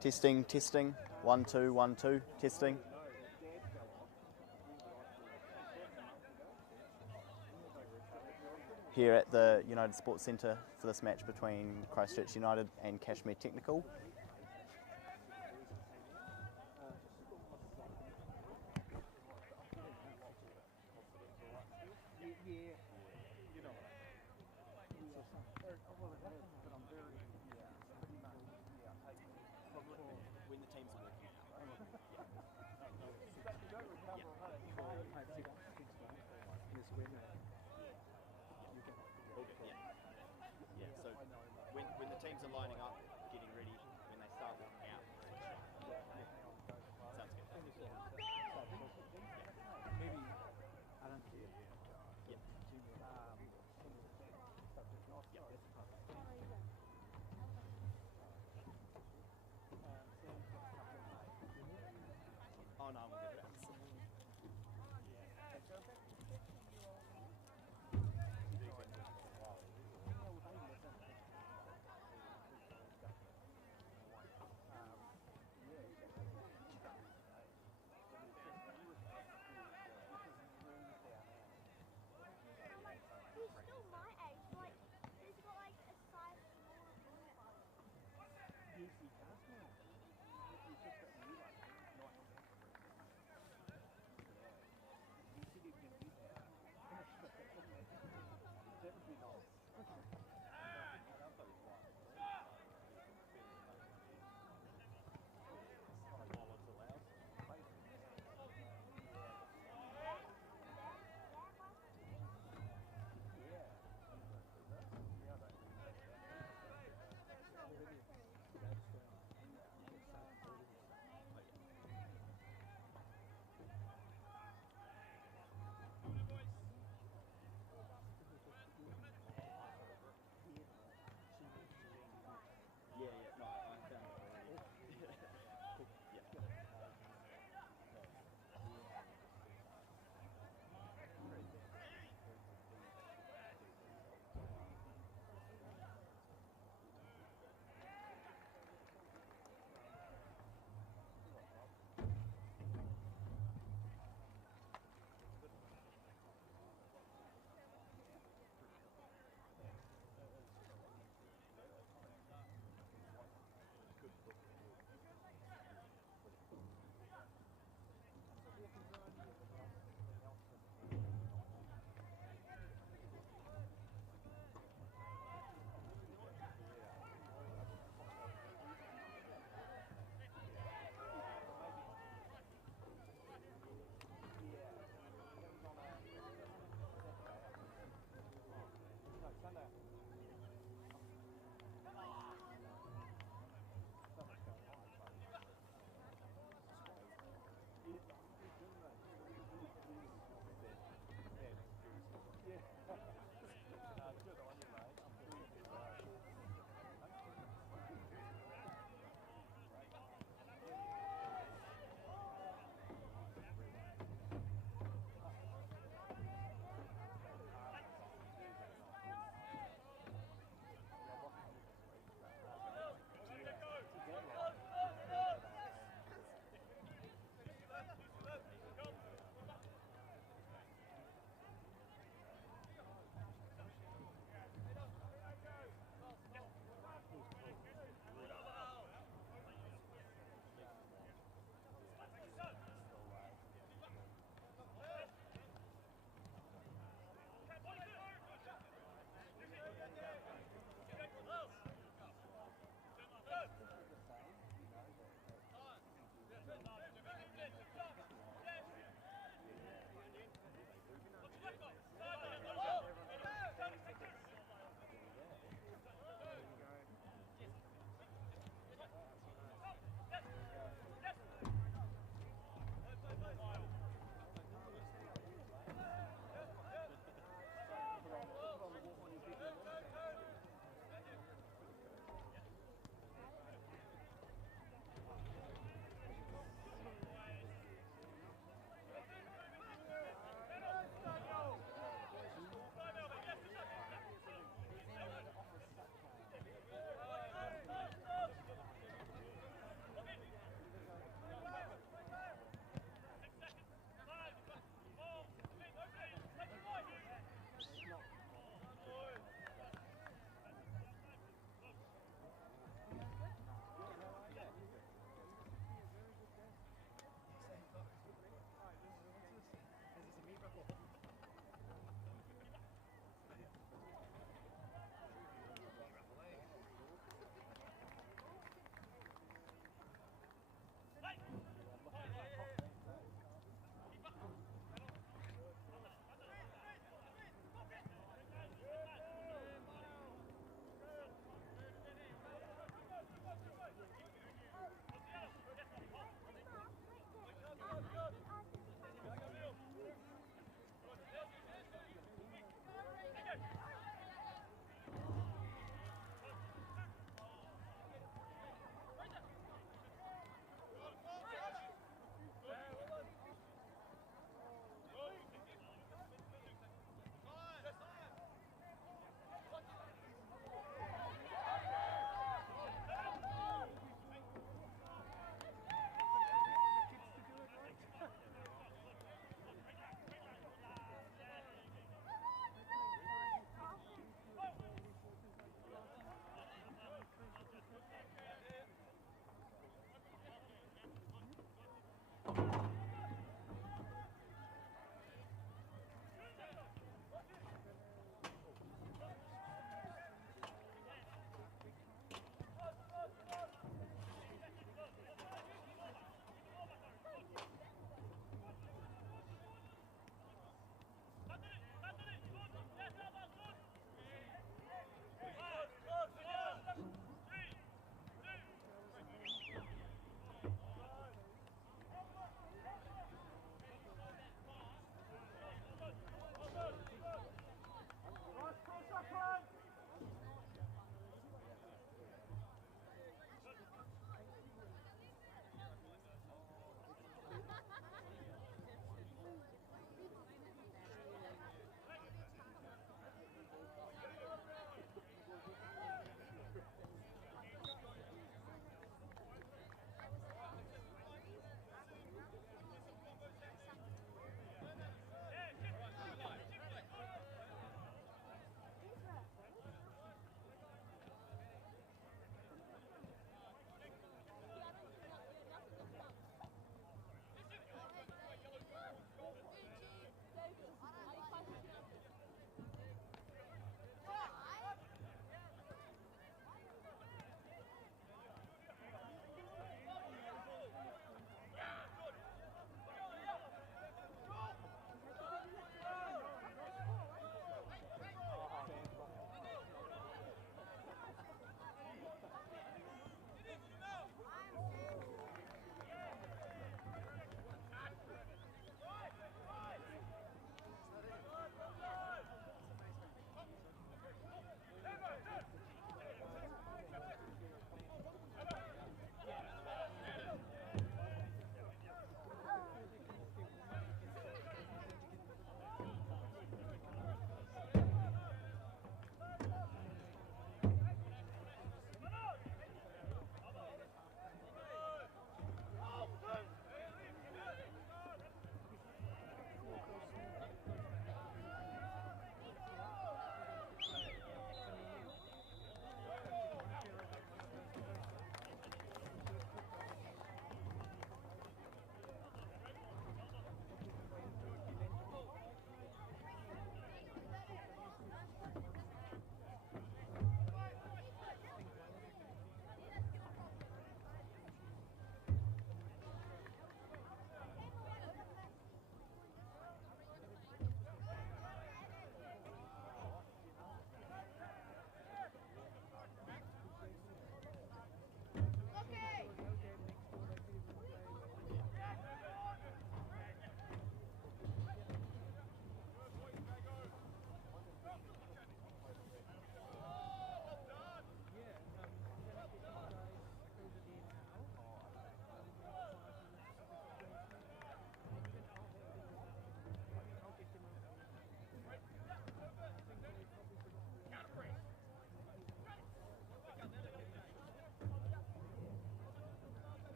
Testing, testing. 1, 2, 1, 2, testing. Here at the United Sports Centre for this match between Christchurch United and Cashmere Technical. When the teams are working. Yeah, so when the teams are lining up, getting ready,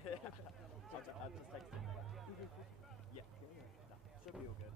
I'll just text him. Yeah. Should be all good.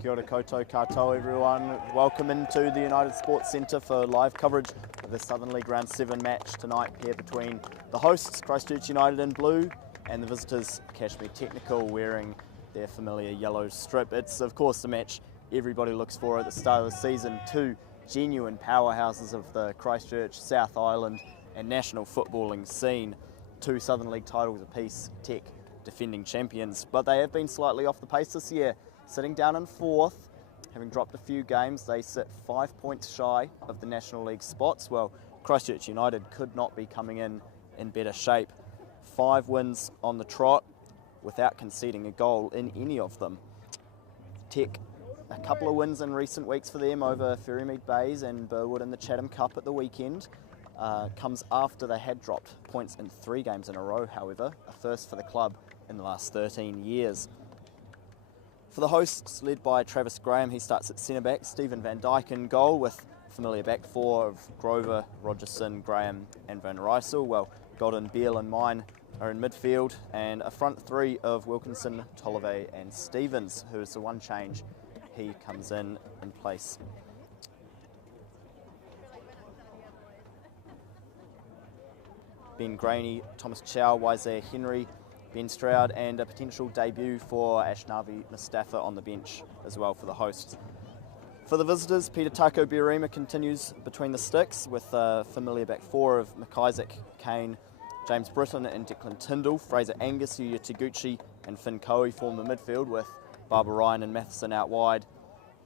Kia ora koutou katoa everyone. Welcome into the United Sports Centre for live coverage of the Southern League Round 7 match tonight here between the hosts, Christchurch United in blue, and the visitors, Cashmere Technical, wearing their familiar yellow strip. It's of course the match everybody looks for at the start of the season. Two genuine powerhouses of the Christchurch, South Island and national footballing scene. Two Southern League titles apiece, Tech defending champions, but they have been slightly off the pace this year. Sitting down in fourth, having dropped a few games, they sit 5 points shy of the National League spots. Well, Christchurch United could not be coming in better shape. 5 wins on the trot without conceding a goal in any of them. Tech, a couple of wins in recent weeks for them over Ferrymead Bays and Burwood in the Chatham Cup at the weekend. Comes after they had dropped points in 3 games in a row, however, a first for the club in the last 13 years. For the hosts, led by Travis Graham, he starts at centre-back. Stephen Van Dijk in goal with familiar back four of Grover, Rogerson, Graham and Van Rysel. Well, Godden, Beale and Mine are in midfield, and a front three of Wilkinson, Tolliver and Stevens, who is the one change. He comes in place. Ben Graney, Thomas Chow, Waisaia Henry, Ben Stroud, and a potential debut for Ashnavi Mustafa on the bench as well for the hosts. For the visitors, Peter Tako Biarima continues between the sticks with a familiar back four of McIsaac, Kane, James Britton and Declan Tyndall. Fraser Angus, Yuya Taguchi and Finn Coe form the midfield with Barbara Ryan and Matheson out wide,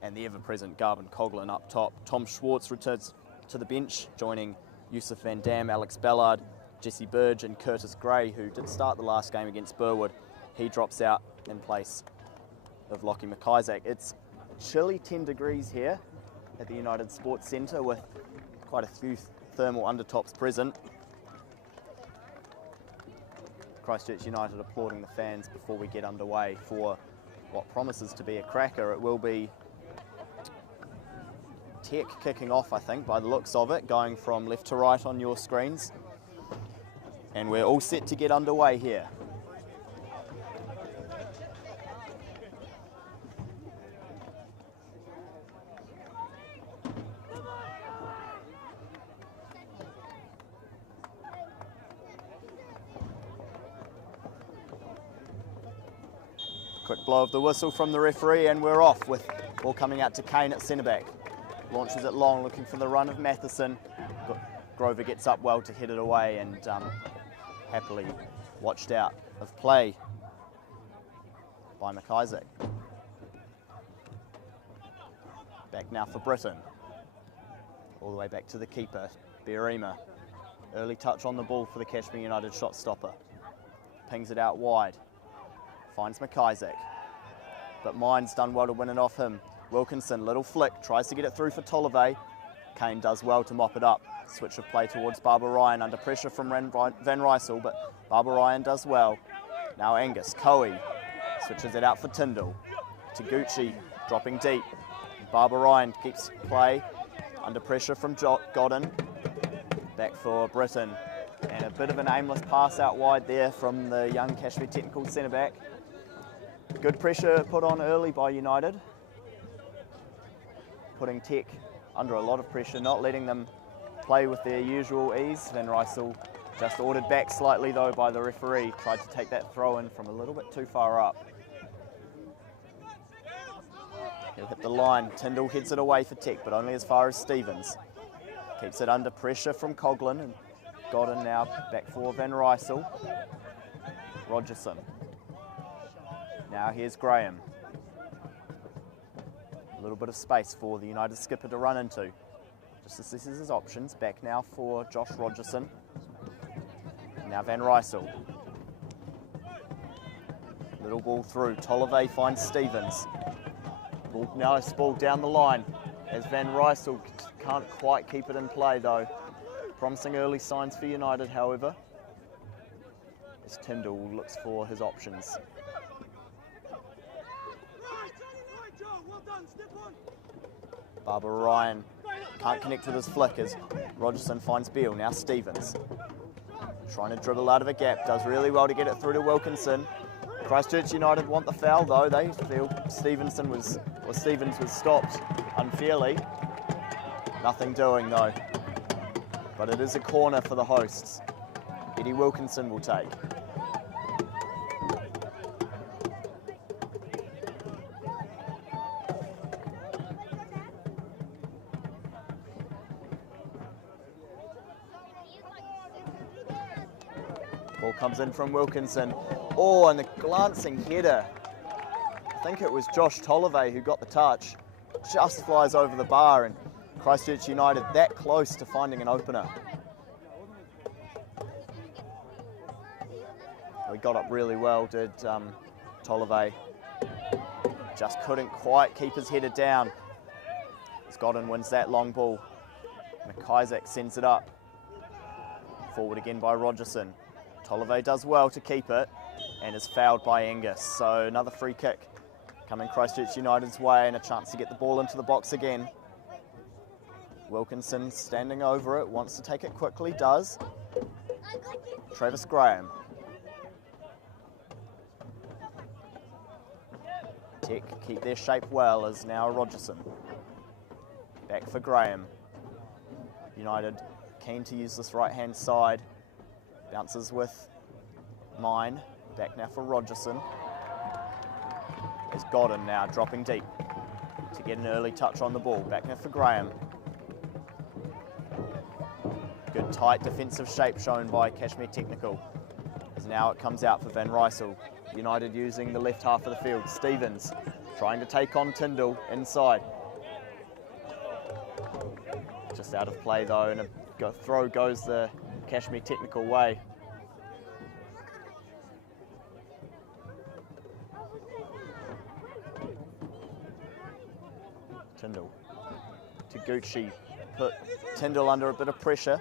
and the ever-present Garvin Coughlin up top. Tom Schwartz returns to the bench, joining Yusuf Van Dam, Alex Ballard, Jesse Burge and Curtis Gray, who did start the last game against Burwood. He drops out in place of Lockie McIsaac. It's chilly 10 degrees here at the United Sports Centre with quite a few thermal undertops present. Christchurch United applauding the fans before we get underway for what promises to be a cracker. It will be Tech kicking off, I think, by the looks of it, going from left to right on your screens. And we're all set to get underway here. Quick blow of the whistle from the referee and we're off with ball coming out to Kane at centre-back. Launches it long, looking for the run of Matheson. Grover gets up well to head it away and happily watched out of play by McIsaac. Back now for Britton. All the way back to the keeper, Biarima. Early touch on the ball for the Cashmere United shot stopper. Pings it out wide. Finds McIsaac. But Mine's done well to win it off him. Wilkinson, little flick, tries to get it through for Tolliver. Kane does well to mop it up. Switch of play towards Barbara Ryan under pressure from Van Rysel, but Barbara Ryan does well. Now Angus, Coe switches it out for Tyndall. Taguchi dropping deep. Barbara Ryan keeps play under pressure from Godden. Back for Britton. And a bit of an aimless pass out wide there from the young Cashmere Technical centre-back. Good pressure put on early by United. Putting Tech under a lot of pressure, not letting them play with their usual ease. Van Rysel just ordered back slightly though by the referee. Tried to take that throw in from a little bit too far up. He'll hit the line. Tyndall heads it away for Tech, but only as far as Stevens. Keeps it under pressure from Coughlin and Godden now back for Van Rysel. Rogerson. Now here's Graham. A little bit of space for the United skipper to run into. Just assesses his options. Back now for Josh Rogerson. Now Van Rysel. Little ball through. Tolliver finds Stevens. Now it's ball down the line as Van Rysel can't quite keep it in play though. Promising early signs for United, however, as Tyndall looks for his options. Barbara Ryan can't connect with his flick as Rogerson finds Beale. Now Stevens trying to dribble out of a gap, does really well to get it through to Wilkinson. Christchurch United want the foul though. They feel Stevens was stopped unfairly. Nothing doing though. But it is a corner for the hosts. Eddie Wilkinson will take. Ball comes in from Wilkinson. Oh, and the glancing header. I think it was Josh Tolliver who got the touch. Just flies over the bar, and Christchurch United that close to finding an opener. We got up really well, did Tolliver. Just couldn't quite keep his header down. Scotland wins that long ball. McIsaac sends it up. Forward again by Rogerson. Tolliver does well to keep it and is fouled by Angus. So another free kick coming Christchurch United's way and a chance to get the ball into the box again. Wilkinson standing over it, wants to take it quickly, does. Travis Graham. Tech keep their shape well as now Rogerson. Back for Graham. United keen to use this right-hand side. Bounces with Mine. Back now for Rogerson. It's Godden now dropping deep to get an early touch on the ball. Back now for Graham. Good tight defensive shape shown by Cashmere Technical. As now it comes out for Van Rysel. United using the left half of the field. Stevens trying to take on Tyndall inside. Just out of play though, and a throw goes the Cashmere Technical way. Tyndall to Gucci, put Tyndall under a bit of pressure,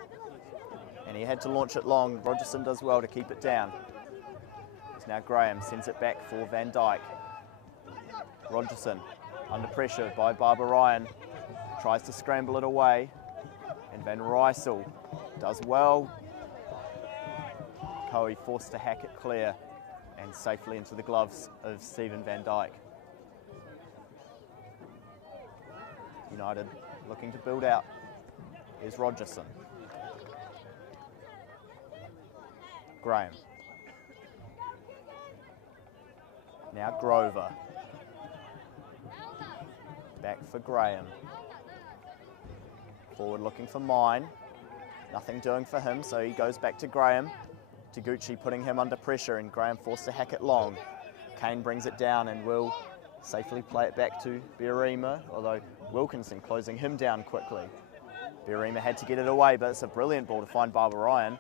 and he had to launch it long. Rogerson does well to keep it down. It's now Graham, sends it back for Van Dyke. Rogerson under pressure by Barbara Ryan, tries to scramble it away, and Van Rysel does well. Coe forced to hack it clear and safely into the gloves of Stephen Van Dyke. United looking to build out. Here's Rogerson. Graham. Now Grover. Back for Graham. Forward looking for Mine. Nothing doing for him, so he goes back to Graham. Taguchi putting him under pressure, and Graham forced to hack it long. Kane brings it down and will safely play it back to Biarima, although Wilkinson closing him down quickly. Biarima had to get it away, but it's a brilliant ball to find Barbara Ryan.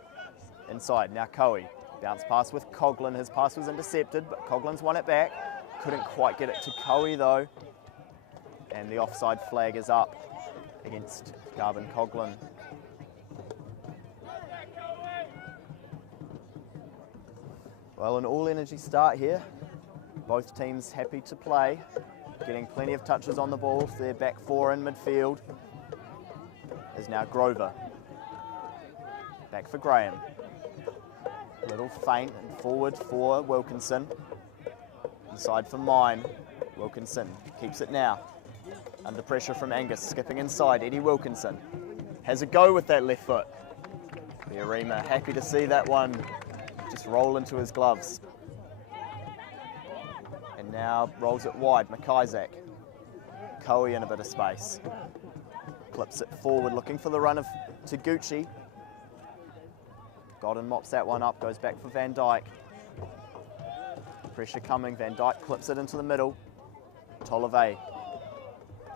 Inside, now Coe. Bounce pass with Coughlin. His pass was intercepted, but Coughlin's won it back. Couldn't quite get it to Coe though. And the offside flag is up against Garvin Coughlin. Well, an all-energy start here. Both teams happy to play, getting plenty of touches on the ball. Their back four in midfield is now Grover. Back for Graham. Little feint and forward for Wilkinson. Inside for Mine. Wilkinson keeps it now. Under pressure from Angus, skipping inside. Eddie Wilkinson has a go with that left foot. Biarima happy to see that one just roll into his gloves. And now rolls it wide, McIsaac. Coe in a bit of space. Clips it forward, looking for the run of Taguchi. Godden mops that one up, goes back for Van Dyke. Pressure coming, Van Dyke clips it into the middle. Tolliver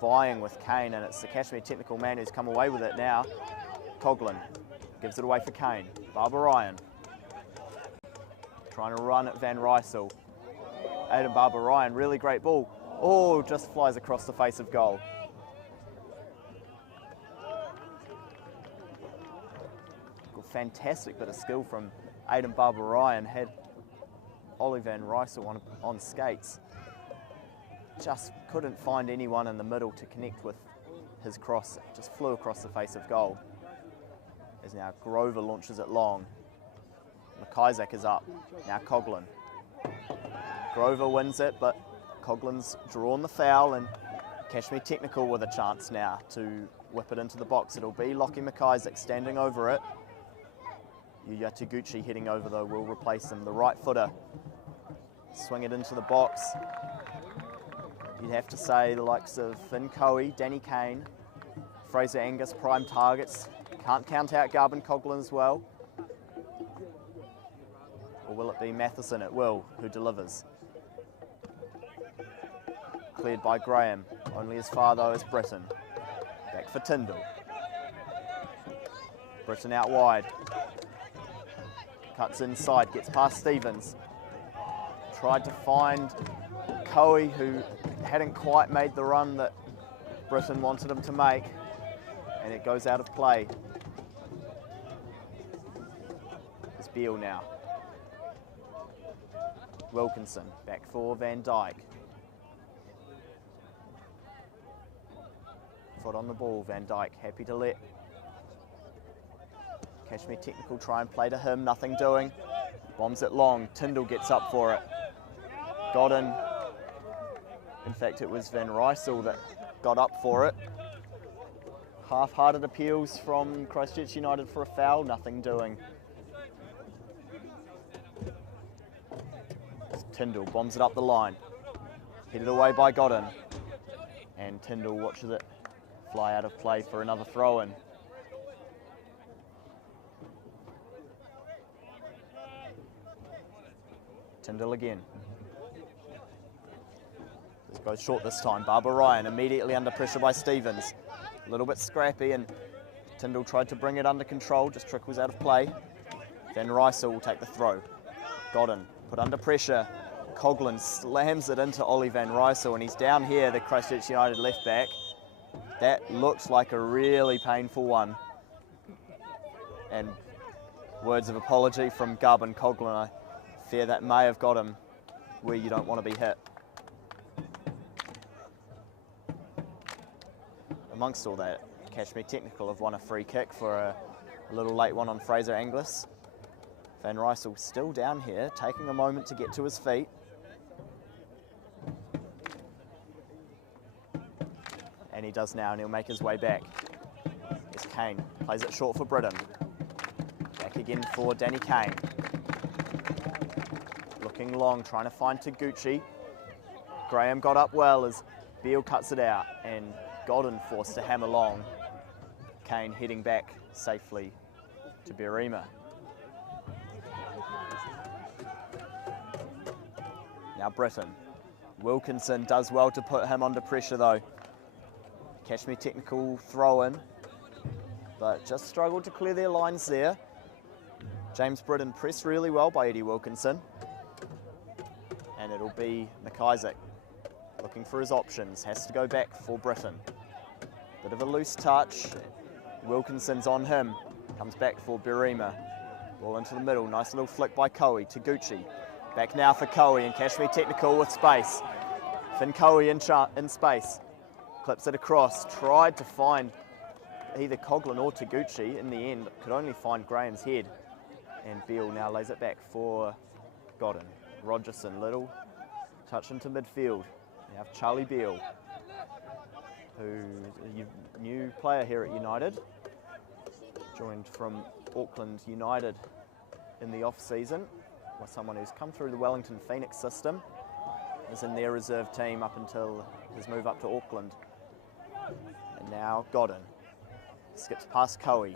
vying with Kane, and it's the Cashmere Technical man who's come away with it now. Coughlin gives it away for Kane. Barbara Ryan trying to run at Van Rysel. Aidan Barbara Ryan, really great ball. Oh, just flies across the face of goal. Fantastic bit of skill from Aidan Barbara Ryan. Had Ollie Van Rysel on skates. Just couldn't find anyone in the middle to connect with his cross. Just flew across the face of goal. As now Grover launches it long. McIsaac is up. Now Coughlin. Grover wins it, but Coughlin's drawn the foul, and Cashmere Technical with a chance now to whip it into the box. It'll be Lockie McIsaac standing over it. Yuya Taguchi heading over though will replace him. The right footer. Swing it into the box. You'd have to say the likes of Finn Coe, Danny Kane, Fraser Angus, prime targets. Can't count out Garvin Coughlin as well. Or will it be Matheson? It will, who delivers. Cleared by Graham. Only as far though as Britton. Back for Tyndall. Britton out wide. Cuts inside, gets past Stevens. Tried to find Coe, who hadn't quite made the run that Britton wanted him to make. And it goes out of play. It's Beale now. Wilkinson, back for Van Dyke. Foot on the ball, Van Dyke happy to let Cashmere Technical try and play to him, nothing doing. Bombs it long, Tyndall gets up for it. Godden, in fact it was Van Rysel that got up for it. Half-hearted appeals from Christchurch United for a foul, nothing doing. Tyndall bombs it up the line. Headed away by Godden. And Tyndall watches it fly out of play for another throw-in. Tyndall again. This goes short this time. Barbara Ryan immediately under pressure by Stevens. A little bit scrappy, and Tyndall tried to bring it under control, just trickles out of play. Van Rysel will take the throw. Godden put under pressure. Coughlin slams it into Ollie Van Rysel, and he's down here, the Christchurch United left back. That looks like a really painful one. And words of apology from Garvin Coughlin. I fear that may have got him where you don't want to be hit. Amongst all that, Cashmere Technical have won a free kick for a little late one on Fraser Angus. Van Rysel still down here, taking a moment to get to his feet. And he does now, and he'll make his way back. It's Kane, plays it short for Britton. Back again for Danny Kane. Looking long, trying to find Taguchi. Graham got up well as Beale cuts it out, and Godden forced to hammer long. Kane heading back safely to Berima. Now Britton. Wilkinson does well to put him under pressure though. Cashmere Technical throw in, but just struggled to clear their lines there. James Britton pressed really well by Eddie Wilkinson. And it'll be McIsaac looking for his options, has to go back for Britton. Bit of a loose touch. Wilkinson's on him, comes back for Berima. Ball into the middle, nice little flick by Coe, Taguchi. Back now for Coe, and Cashmere Technical with space. Finn Coe in space. Clips it across, tried to find either Coughlin or Taguchi. In the end, could only find Graham's head. And Beale now lays it back for Godden. Rogerson, little touch into midfield. You have Charlie Beale, who's a new player here at United. Joined from Auckland United in the off-season. Was someone who's come through the Wellington Phoenix system. Was in their reserve team up until his move up to Auckland. And now Godden skips past Coe.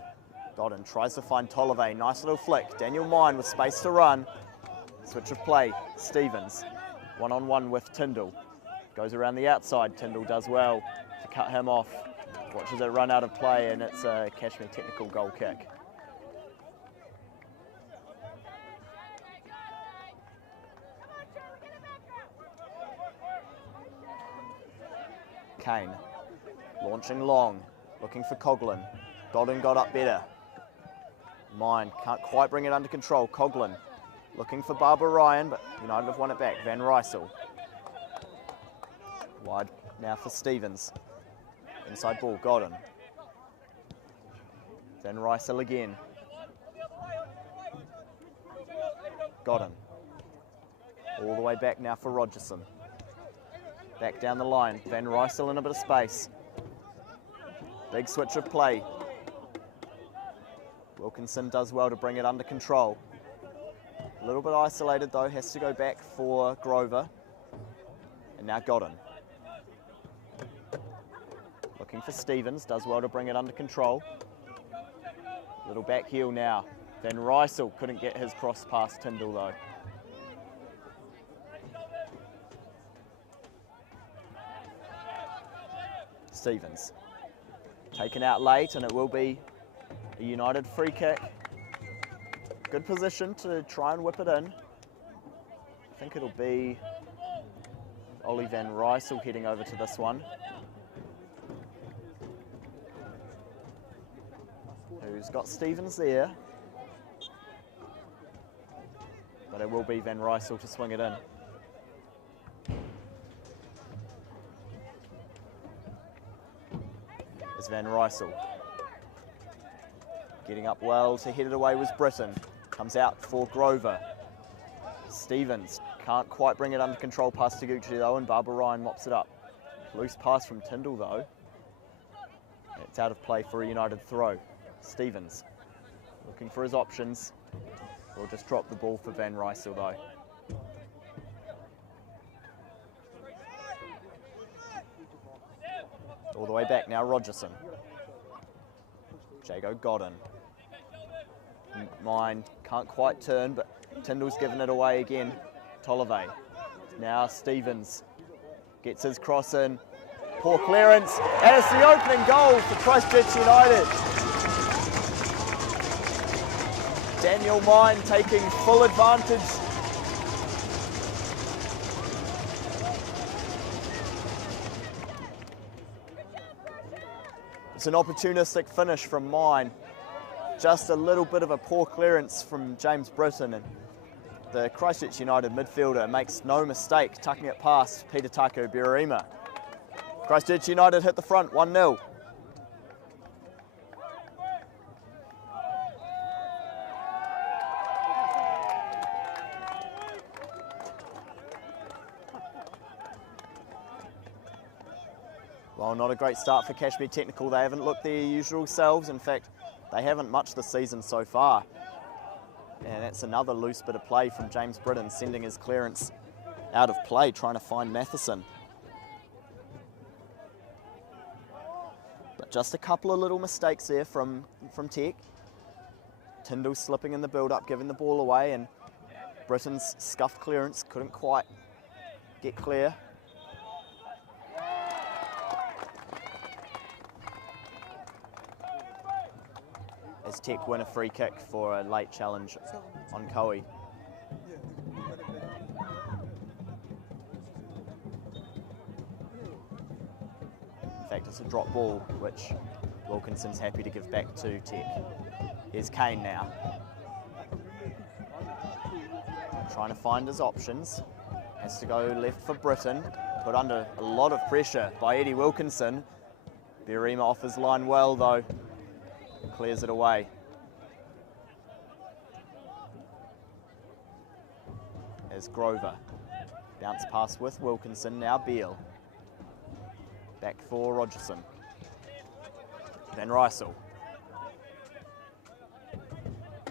Godden tries to find Tolliver. Nice little flick. Daniel Mine with space to run. Switch of play. Stevens one-on-one with Tyndall. Goes around the outside. Tyndall does well to cut him off. Watches it run out of play, and it's a Cashmere Technical goal kick. Kane launching long, looking for Coughlin. Godden got up better. Mine can't quite bring it under control. Coughlin looking for Barbara Ryan, but United have won it back. Van Rysel. Wide now for Stevens. Inside ball, Godden. Van Rysel again. Godden. All the way back now for Rogerson. Back down the line. Van Rysel in a bit of space. Big switch of play. Wilkinson does well to bring it under control. A little bit isolated though, has to go back for Grover. And now Godden. Looking for Stevens, does well to bring it under control. Little back heel now. Van Rysel couldn't get his cross past Tyndall though. Stevens. Taken out late and it will be a United free kick. Good position to try and whip it in. I think it'll be Ollie Van Rysel heading over to this one. Who's got Stevens there. But it will be Van Rysel to swing it in. It's Van Rysel. Getting up well to head it away was Britton. Comes out for Grover. Stevens can't quite bring it under control past Taguchi though, and Barbara Ryan mops it up. Loose pass from Tyndall though. It's out of play for a United throw. Stevens looking for his options. We'll just drop the ball for Van Rysel though. All the way back now, Rogerson. Jago Godden. Mine can't quite turn, but Tyndall's given it away again. Tolove. Now Stevens gets his cross in. Poor clearance, and it's the opening goal for Christchurch United. Daniel Mine taking full advantage. It's an opportunistic finish from Mine. Just a little bit of a poor clearance from James Britton, and the Christchurch United midfielder makes no mistake tucking it past Peter Taku Birarima. Christchurch United hit the front 1-0. Well, not a great start for Cashmere Technical. They haven't looked their usual selves. In fact, they haven't much this season so far. And that's another loose bit of play from James Britton, sending his clearance out of play, trying to find Matheson. But just a couple of little mistakes there from Tech. Tyndall slipping in the build-up, giving the ball away, and Britton's scuffed clearance couldn't quite get clear. As Tech win a free kick for a late challenge on Koei. In fact, it's a drop ball, which Wilkinson's happy to give back to Tech. Here's Kane now. Trying to find his options. Has to go left for Britton. Put under a lot of pressure by Eddie Wilkinson. Birarima off his line well though. Clears it away. As Grover. Bounce pass with Wilkinson, now Beale. Back for Rogerson. Van Rysel.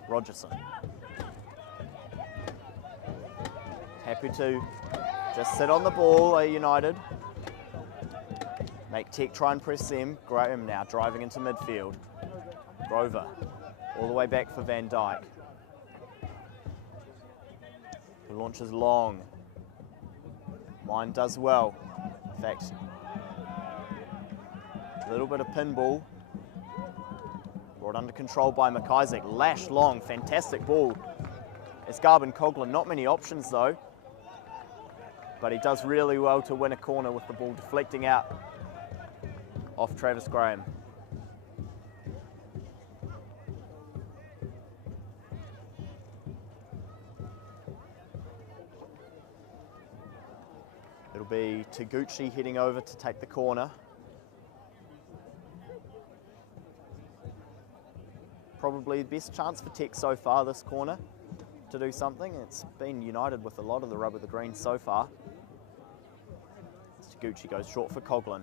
Rogerson. Happy to just sit on the ball, United. Make Tech try and press them. Graham now driving into midfield. Grover, all the way back for Van Dyke. Who launches long. Mine does well. In fact, a little bit of pinball. Brought under control by McIsaac. Lash long, fantastic ball. It's Garvin Coughlin, not many options though. But he does really well to win a corner with the ball deflecting out off Travis Graham. It'll be Taguchi heading over to take the corner. Probably the best chance for Tech so far this corner. to do something. It's been United with a lot of the rub of the green so far. Taguchi goes short for Coughlin.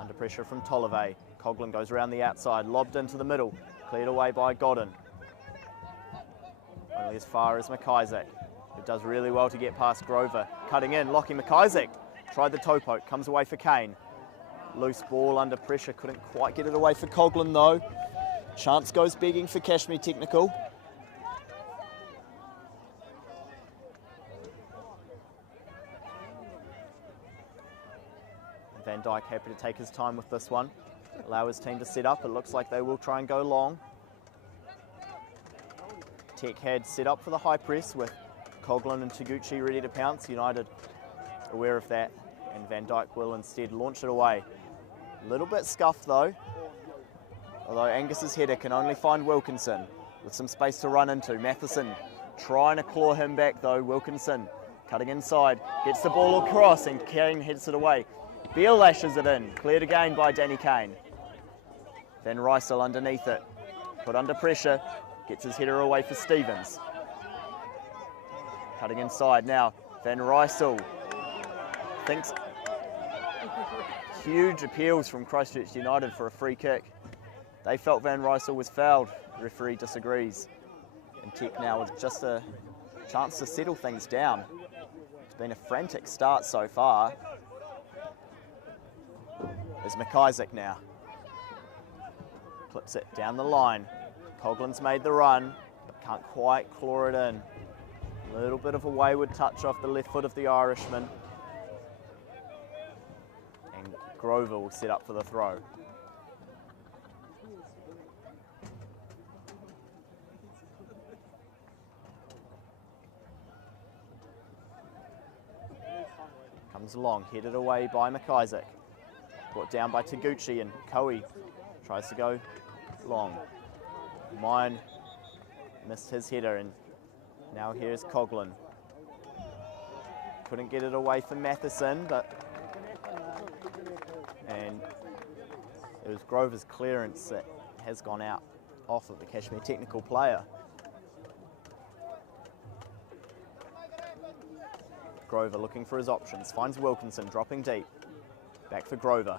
Under pressure from Tolliver. Coughlin goes around the outside, lobbed into the middle, cleared away by Godden. Only as far as McIsaac, who does really well to get past Grover. Cutting in, Lockie McIsaac. Tried the toe poke, comes away for Kane. Loose ball under pressure, couldn't quite get it away for Coughlin though. Chance goes begging for Cashmere Technical. Van Dyke happy to take his time with this one. Allow his team to set up. It looks like they will try and go long. Tech had set up for the high press with Coughlin and Taguchi ready to pounce. United aware of that, and Van Dyke will instead launch it away. A little bit scuffed though, although Angus's header can only find Wilkinson with some space to run into. Matheson trying to claw him back though. Wilkinson cutting inside, gets the ball across and Kane heads it away. Beale lashes it in, cleared again by Danny Kane. Van Rysel underneath it, put under pressure, gets his header away for Stevens. Cutting inside now, Van Rysel thinks. Huge appeals from Christchurch United for a free kick. They felt Van Rysel was fouled, the referee disagrees. And Tech now with just a chance to settle things down. It's been a frantic start so far. There's McIsaac now. Clips it down the line. Coughlin's made the run, but can't quite claw it in. A little bit of a wayward touch off the left foot of the Irishman. And Grover will set up for the throw. Comes along, headed away by McIsaac. Brought down by Taguchi, and Koei tries to go long. Mine missed his header, and now here's Coughlin. Couldn't get it away from Matheson, and it was Grover's clearance that has gone out off of the Cashmere Technical player. Grover looking for his options, finds Wilkinson dropping deep. Back for Grover.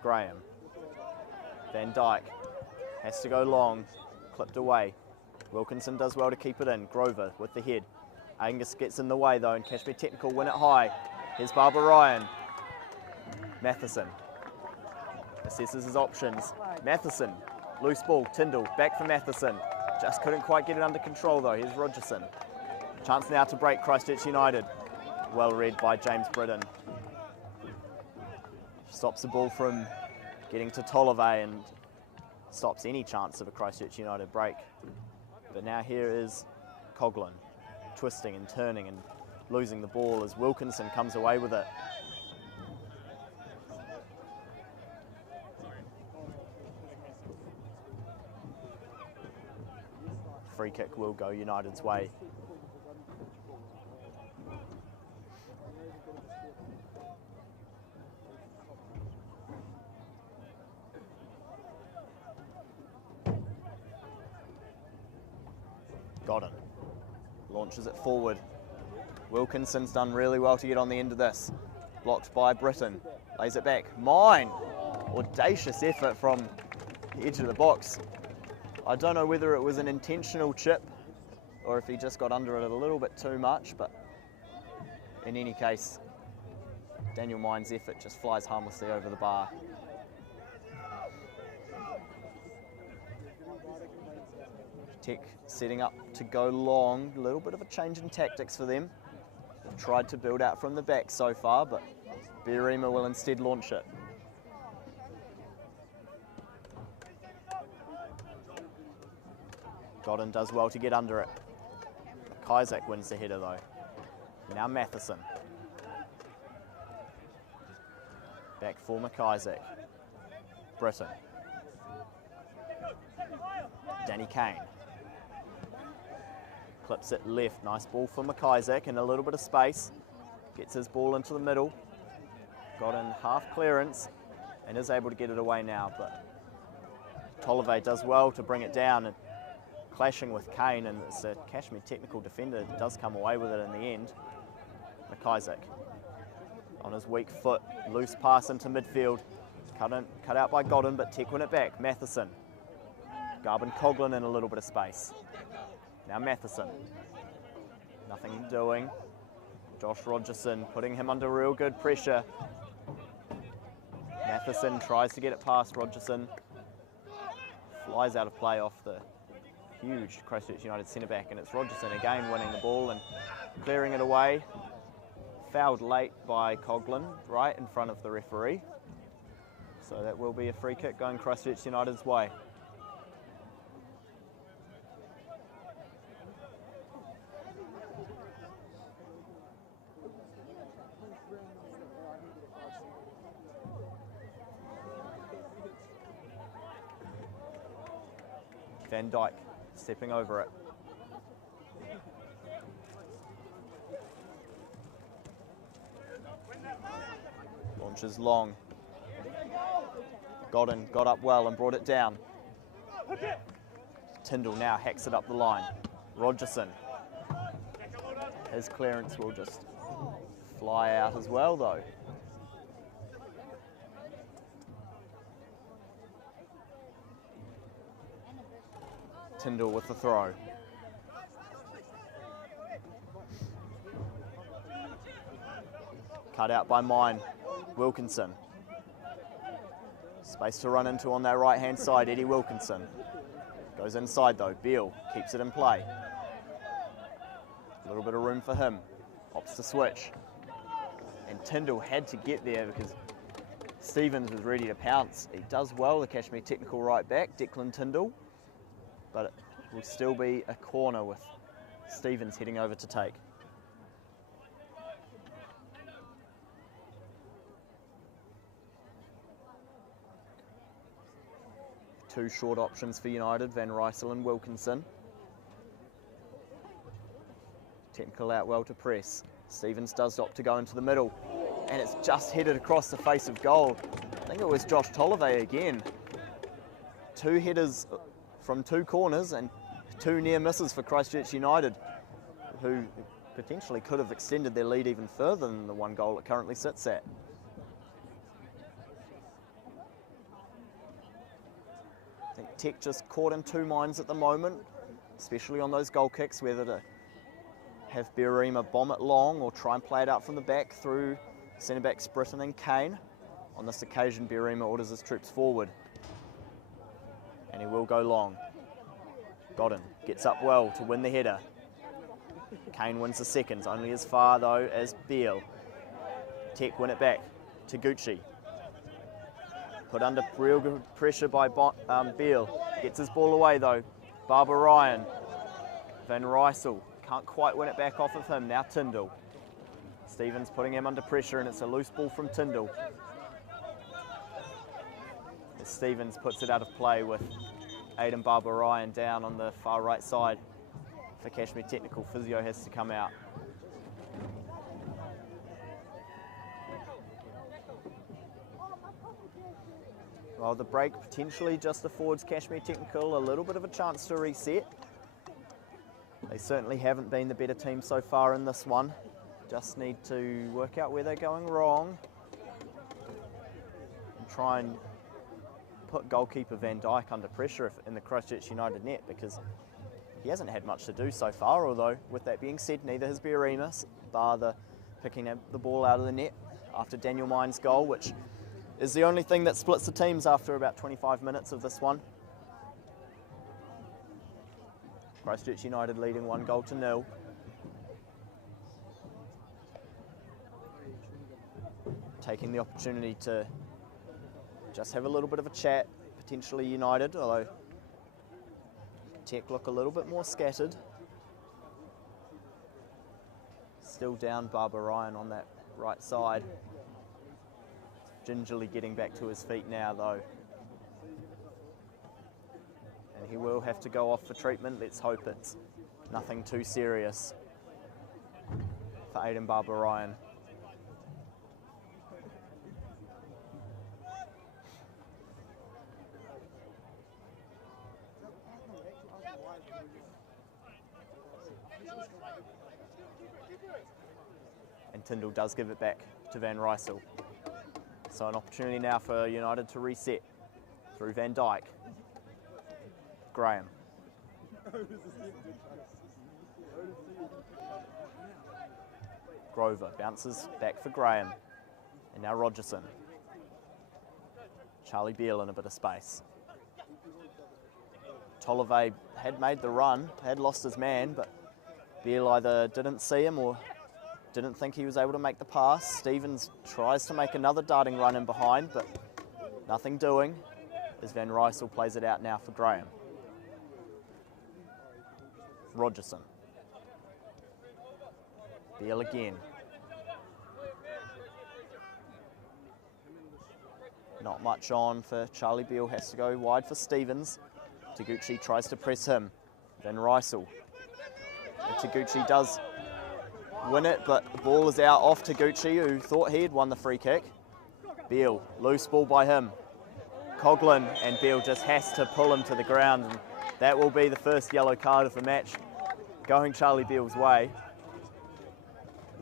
Graham. Van Dyke has to go long, clipped away. Wilkinson does well to keep it in. Grover with the head. Angus gets in the way though, and Cashmere Technical win it high. Here's Barbara Ryan. Matheson assesses his options. Matheson, loose ball, Tyndall, back for Matheson. Just couldn't quite get it under control though. Here's Rogerson. Chance now to break Christchurch United. Well read by James Britton. Stops the ball from getting to Tolliver and stops any chance of a Christchurch United break. But now here is Coughlin, twisting and turning and losing the ball as Wilkinson comes away with it. Free kick will go United's way. Godden launches it forward. Wilkinson's done really well to get on the end of this. Blocked by Britton. Lays it back. Mine! Audacious effort from the edge of the box. I don't know whether it was an intentional chip or if he just got under it a little bit too much, but in any case, Daniel Mine's effort just flies harmlessly over the bar. Tech setting up to go long, a little bit of a change in tactics for them. They've tried to build out from the back so far, but Biarima will instead launch it. Godden does well to get under it. McIsaac wins the header though. Now Matheson. Back for McIsaac. Britton. Danny Kane. Clips it left, nice ball for McIsaac and a little bit of space. Gets his ball into the middle. Got in half clearance and is able to get it away now, but Tolliver does well to bring it down and clashing with Kane, and it's a Cashmere technical defender that does come away with it in the end. McIsaac on his weak foot, loose pass into midfield, cut out by Godden, but Tech win it back. Matheson, Garvin Coughlin in a little bit of space. Now Matheson, nothing doing. Josh Rogerson putting him under real good pressure. Matheson tries to get it past Rogerson. Flies out of play off the huge Christchurch United centre-back, and it's Rogerson again winning the ball and clearing it away. Fouled late by Coughlin, right in front of the referee. So that will be a free kick going Christchurch United's way. Van Dijk stepping over it. Launches long. Godden got up well and brought it down. Tyndall now hacks it up the line. Rogerson. His clearance will just fly out as well though. Tyndall with the throw. Cut out by Mine. Wilkinson. Space to run into on that right hand side, Eddie Wilkinson. Goes inside though, Beale keeps it in play. A little bit of room for him. Opts to switch. And Tyndall had to get there because Stevens was ready to pounce. He does well, the Cashmere technical right back, Declan Tyndall. But it will still be a corner with Stevens heading over to take. Two short options for United, Van Rysel and Wilkinson. Technical out well to press. Stevens does opt to go into the middle, and it's just headed across the face of goal. I think it was Josh Tolliver again. Two headers from two corners and two near misses for Christchurch United, who potentially could have extended their lead even further than the one goal it currently sits at. I think Tech just caught in two minds at the moment, especially on those goal kicks, whether to have Berima bomb it long or try and play it out from the back through centre-backs Britton and Kane. On this occasion, Berima orders his troops forward, and he will go long. Godden gets up well to win the header. Kane wins the seconds, only as far though as Beale. Tech win it back to Gucci. Put under real good pressure by Beale. Gets his ball away though. Barbara Ryan. Van Rysel can't quite win it back off of him. Now Tyndall. Stevens putting him under pressure, and it's a loose ball from Tyndall. As Stevens puts it out of play with Aidan Barbara Ryan down on the far right side. For Cashmere technical, physio has to come out. Well, the break potentially just affords Cashmere technical a little bit of a chance to reset. They certainly haven't been the better team so far in this one. Just need to work out where they're going wrong and try and put goalkeeper Van Dijk under pressure in the Christchurch United net, because he hasn't had much to do so far, although with that being said, neither has Berima, bar the picking the ball out of the net after Daniel Mine's goal, which is the only thing that splits the teams after about 25 minutes of this one. Christchurch United leading 1-0. Taking the opportunity to just have a little bit of a chat, potentially United, although Tech look a little bit more scattered. Still down Barbara Ryan on that right side. Gingerly getting back to his feet now though. And he will have to go off for treatment. Let's hope it's nothing too serious for Aidan Barbara Ryan. Tyndall does give it back to Van Rysel. So an opportunity now for United to reset through Van Dyke. Graham. Grover bounces back for Graham. And now Rogerson. Charlie Beale in a bit of space. Tolliver had made the run, had lost his man, but Beale either didn't see him or didn't think he was able to make the pass. Stevens tries to make another darting run in behind, but nothing doing as Van Rysel plays it out now for Graham. Rogerson. Beale again. Not much on for Charlie Beale, has to go wide for Stevens. Taguchi tries to press him. Van Rysel. And Taguchi does win it, but the ball is out off Taguchi, who thought he had won the free kick. Beale, loose ball by him. Coughlin, and Beale just has to pull him to the ground, and that will be the first yellow card of the match, going Charlie Beale's way.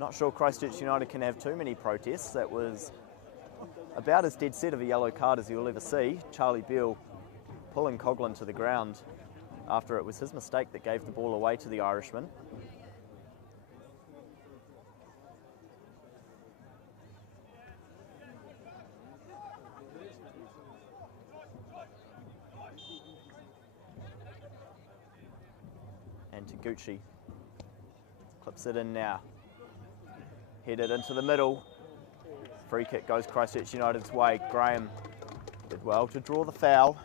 Not sure Christchurch United can have too many protests. That was about as dead set of a yellow card as you'll ever see. Charlie Beale pulling Coughlin to the ground after it was his mistake that gave the ball away to the Irishman. And Taguchi clips it in now. Headed into the middle. Free kick goes Christchurch United's way. Graham did well to draw the foul.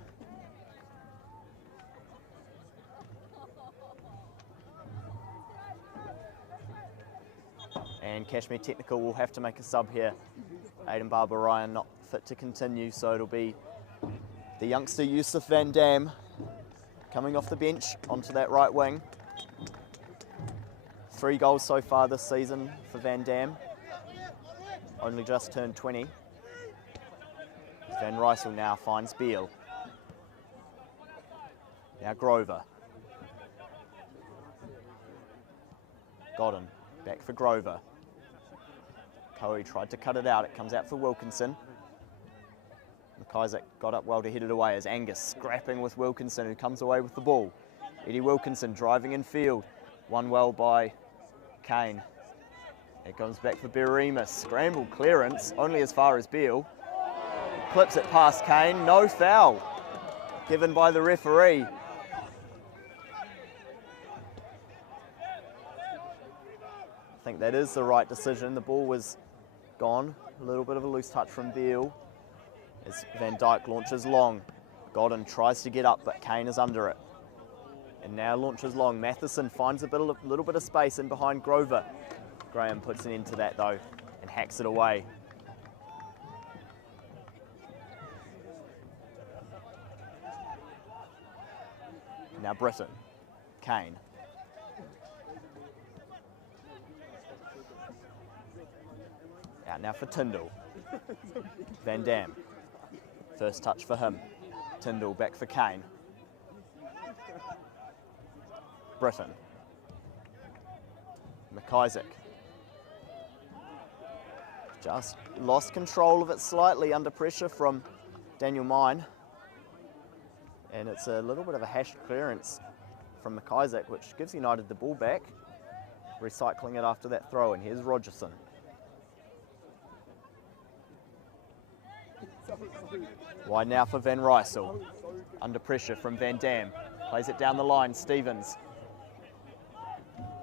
And Cashmere Technical will have to make a sub here. Aidan Barber-Ryan not fit to continue, so it'll be the youngster Yusuf Van Dam coming off the bench onto that right wing. 3 goals so far this season for Van Dam. Only just turned 20. Van Rysel now finds Beale. Now Grover. Godden, back for Grover. Coe tried to cut it out, it comes out for Wilkinson. McIsaac got up well to head it away as Angus scrapping with Wilkinson, who comes away with the ball. Eddie Wilkinson driving in field, won well by Kane. It comes back for Berremus. Scramble clearance, only as far as Beale. Clips it past Kane, no foul given by the referee. I think that is the right decision. The ball was gone. A little bit of a loose touch from Beale as Van Dyke launches long. Godden tries to get up, but Kane is under it. And now launches long. Matheson finds a little bit of space in behind Grover. Graham puts an end to that though and hacks it away. Now Britton. Kane. Out now for Tyndall. Van Dam. First touch for him. Tyndall back for Kane. Britton. McIsaac. Just lost control of it slightly under pressure from Daniel Mine. And it's a little bit of a hashed clearance from McIsaac, which gives United the ball back. Recycling it after that throw, and here's Rogerson. Wide now for Van Rysel. Under pressure from Van Dam. Plays it down the line, Stevens.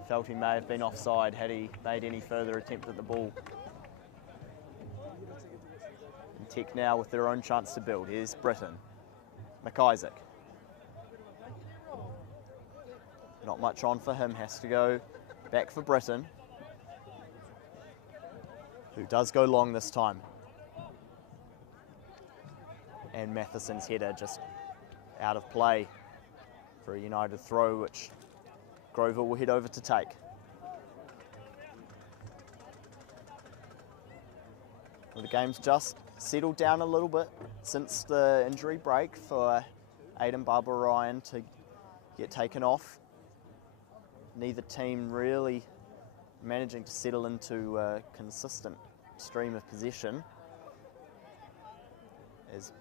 Felt he may have been offside had he made any further attempt at the ball. And Tech now with their own chance to build. Here's Britton. McIsaac. Not much on for him, has to go back for Britton, who does go long this time. And Matheson's header just out of play for a United throw, which Grover will head over to take. Well, the game's just settled down a little bit since the injury break for Aidan Barber-Ryan to get taken off. Neither team really managing to settle into a consistent stream of possession. As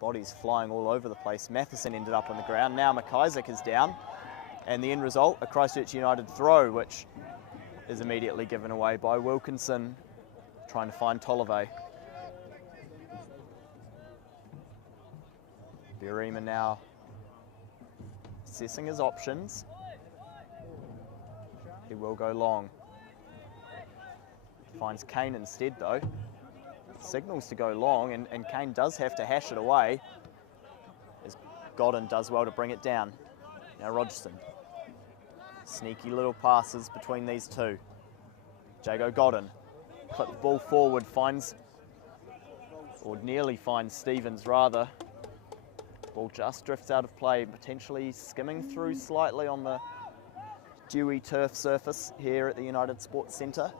bodies flying all over the place. Matheson ended up on the ground. Now McIsaac is down. And the end result, a Christchurch United throw, which is immediately given away by Wilkinson, trying to find Tolove. Biarima now assessing his options. He will go long. Finds Kane instead though. Signals to go long, and Kane does have to hash it away, as Godden does well to bring it down. Now Rogerson. Sneaky little passes between these two. Jago Godden. Clip the ball forward, finds, or nearly finds Stevens rather. Ball just drifts out of play, potentially skimming through slightly on the dewy turf surface here at the United Sports Centre.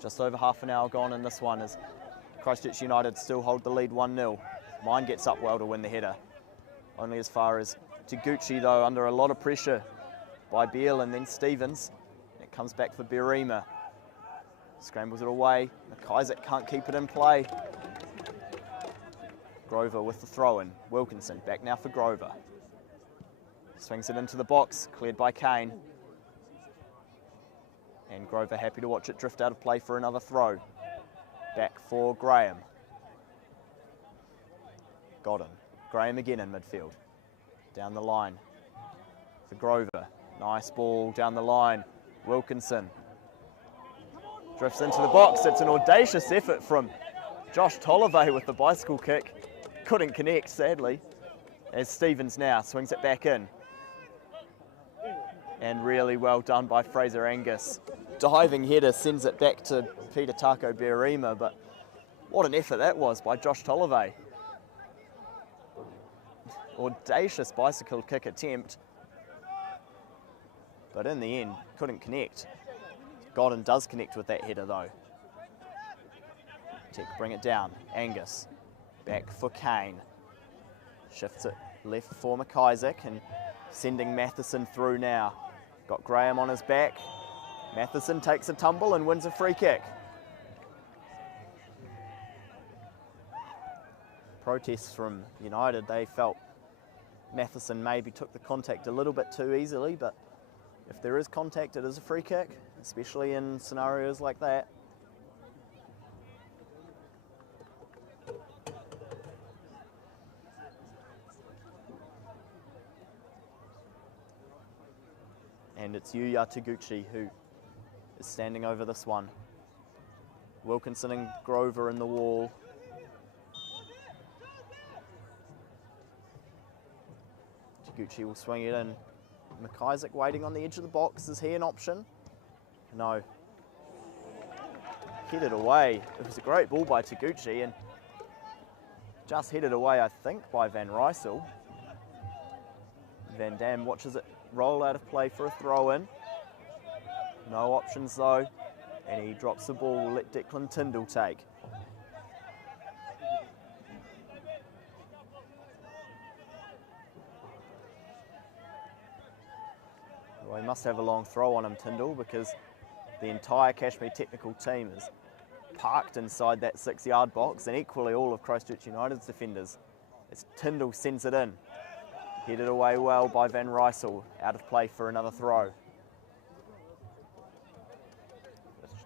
Just over half an hour gone in this one as Christchurch United still hold the lead 1-0. Mine gets up well to win the header. Only as far as Taguchi though, under a lot of pressure by Beale and then Stevens. It comes back for Biarima. Scrambles it away. McIsaac can't keep it in play. Grover with the throw-in. Wilkinson back now for Grover. Swings it into the box, cleared by Kane. And Grover happy to watch it drift out of play for another throw. Back for Graham. Godden. Graham again in midfield. Down the line for Grover. Nice ball down the line. Wilkinson. Drifts into the box. It's an audacious effort from Josh Tolove with the bicycle kick. Couldn't connect, sadly. As Stevens now swings it back in. And really well done by Fraser Angus. Diving header sends it back to Peter Tako Biarima, but what an effort that was by Josh Tolove. Audacious bicycle kick attempt, but in the end couldn't connect. Godden does connect with that header though. Tech bring it down. Angus back for Kane. Shifts it left for McIsaac and sending Matheson through now. Got Graham on his back. Matheson takes a tumble and wins a free kick. Protests from United, they felt Matheson maybe took the contact a little bit too easily, but if there is contact, it is a free kick, especially in scenarios like that. And it's Yuya Taguchi who is standing over this one. Wilkinson and Grover in the wall. Taguchi will swing it in. McIsaac waiting on the edge of the box. Is he an option? No. Headed away. It was a great ball by Taguchi and just headed away, I think, by Van Rysel. Van Dam watches it roll out of play for a throw-in. No options though, and he drops the ball. Will let Declan Tyndall take. Well, he must have a long throw on him, Tyndall, because the entire Cashmere technical team is parked inside that 6-yard box, and equally all of Christchurch United's defenders. As Tyndall sends it in. Headed away well by Van Rysel, out of play for another throw.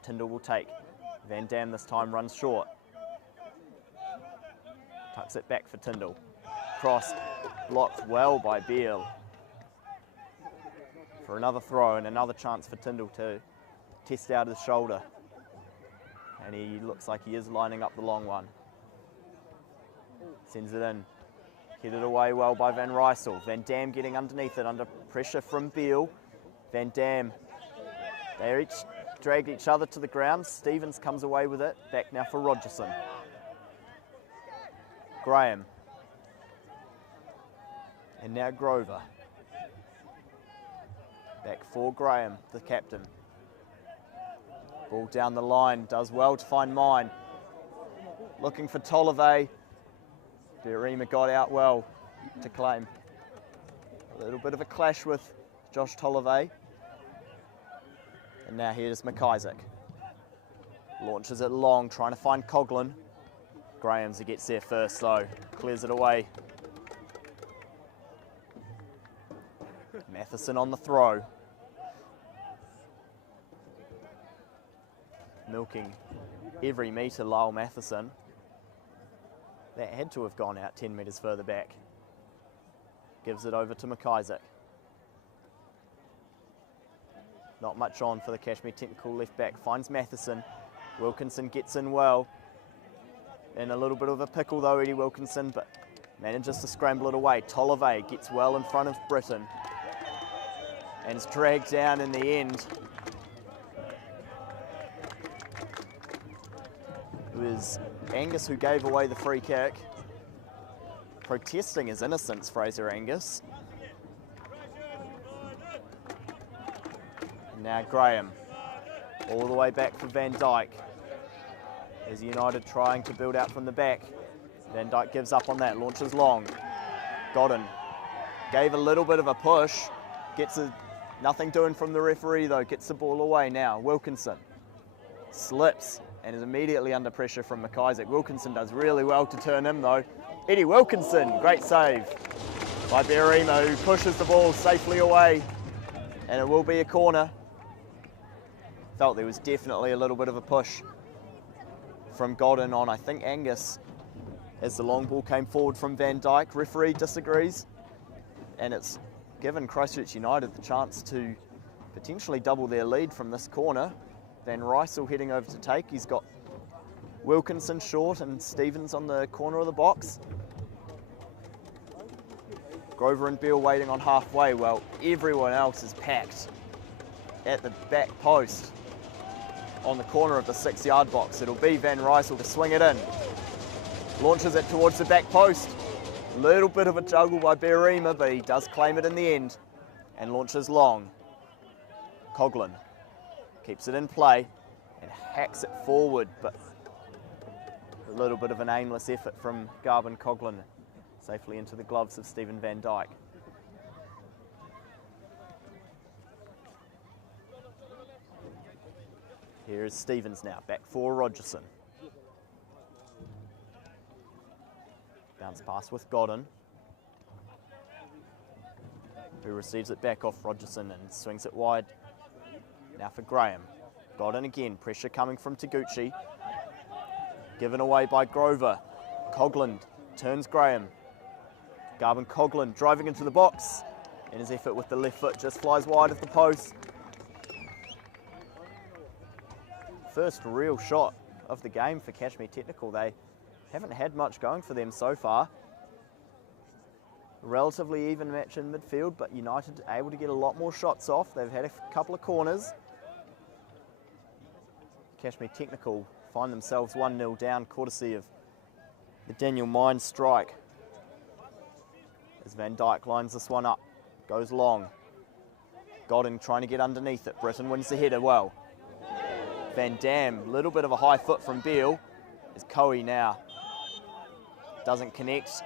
Tyndall will take. Van Dam this time runs short. Tucks it back for Tyndall. Cross blocked well by Beale. For another throw and another chance for Tyndall to test out his shoulder. And he looks like he is lining up the long one. Sends it in. Headed away well by Van Rysel. Van Dam getting underneath it under pressure from Beale. Van Dam, they each dragged each other to the ground. Stevens comes away with it. Back now for Rogerson. Graham. And now Grover. Back for Graham, the captain. Ball down the line, does well to find Mine. Looking for Tolove. Biarima got out well to claim. A little bit of a clash with Josh Tolliver. And now here's McIsaac. Launches it long, trying to find Coughlin. Graham's who gets there first though, clears it away. Matheson on the throw. Milking every metre, Lyle Matheson. That had to have gone out 10 metres further back. Gives it over to McIsaac. Not much on for the Cashmere Technical left back. Finds Matheson. Wilkinson gets in well. In a little bit of a pickle though, Eddie Wilkinson, but manages to scramble it away. Tolliver gets well in front of Britton. And is dragged down in the end. It was Angus who gave away the free kick. Protesting his innocence, Fraser Angus. And now Graham, all the way back for Van Dyke. As United trying to build out from the back. Van Dyke gives up on that, launches long. Godden gave a little bit of a push. Nothing doing from the referee though, gets the ball away now. Wilkinson slips and is immediately under pressure from McIsaac. Wilkinson does really well to turn him though. Eddie Wilkinson, great save by Berima, who pushes the ball safely away, and it will be a corner. Felt there was definitely a little bit of a push from Godden on, I think, Angus, as the long ball came forward from Van Dyke. Referee disagrees, and it's given Christchurch United the chance to potentially double their lead from this corner. Van Rysel heading over to take. He's got Wilkinson short and Stevens on the corner of the box. Grover and Beale waiting on halfway. Well, everyone else is packed at the back post on the corner of the 6-yard box. It'll be Van Rysel to swing it in. Launches it towards the back post. Little bit of a juggle by Berima, but he does claim it in the end and launches long. Coughlin keeps it in play and hacks it forward, but a little bit of an aimless effort from Garvin Coughlin, safely into the gloves of Stephen Van Dyke. Here is Stevens now, back for Rogerson. Bounce pass with Godden, who receives it back off Rogerson and swings it wide. Now for Graham. Godden again, pressure coming from Taguchi. Given away by Grover. Coughlin turns Graham. Garvin Coughlin driving into the box, and his effort with the left foot just flies wide of the post. First real shot of the game for Cashmere Technical. They haven't had much going for them so far. Relatively even match in midfield, but United able to get a lot more shots off. They've had a couple of corners. Cashmere Technical find themselves 1-0 down, courtesy of the Daniel Mines strike. As Van Dyke lines this one up, goes long. Godden trying to get underneath it. Britton wins the header well. Van Dam, little bit of a high foot from Beale. As Coe now doesn't connect.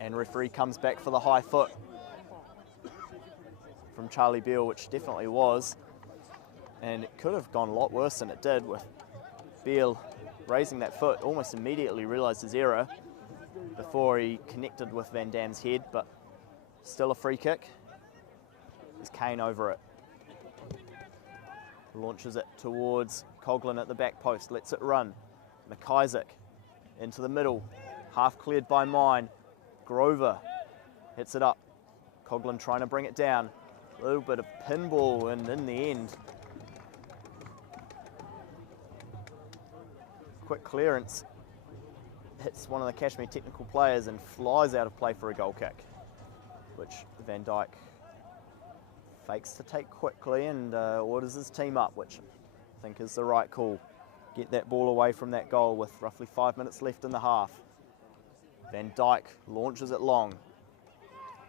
And referee comes back for the high foot from Charlie Beale, which definitely was. And it could have gone a lot worse than it did, with Beale raising that foot, almost immediately realised his error before he connected with Van Dam's head, but still a free kick. There's Kane over it. Launches it towards Coughlin at the back post, lets it run. McIsaac into the middle, half cleared by Mine. Grover hits it up. Coughlin trying to bring it down. A little bit of pinball, and in the end, quick clearance hits one of the Cashmere Technical players and flies out of play for a goal kick, which Van Dyke fakes to take quickly and orders his team up, which I think is the right call. Get that ball away from that goal with roughly 5 minutes left in the half. Van Dyke launches it long,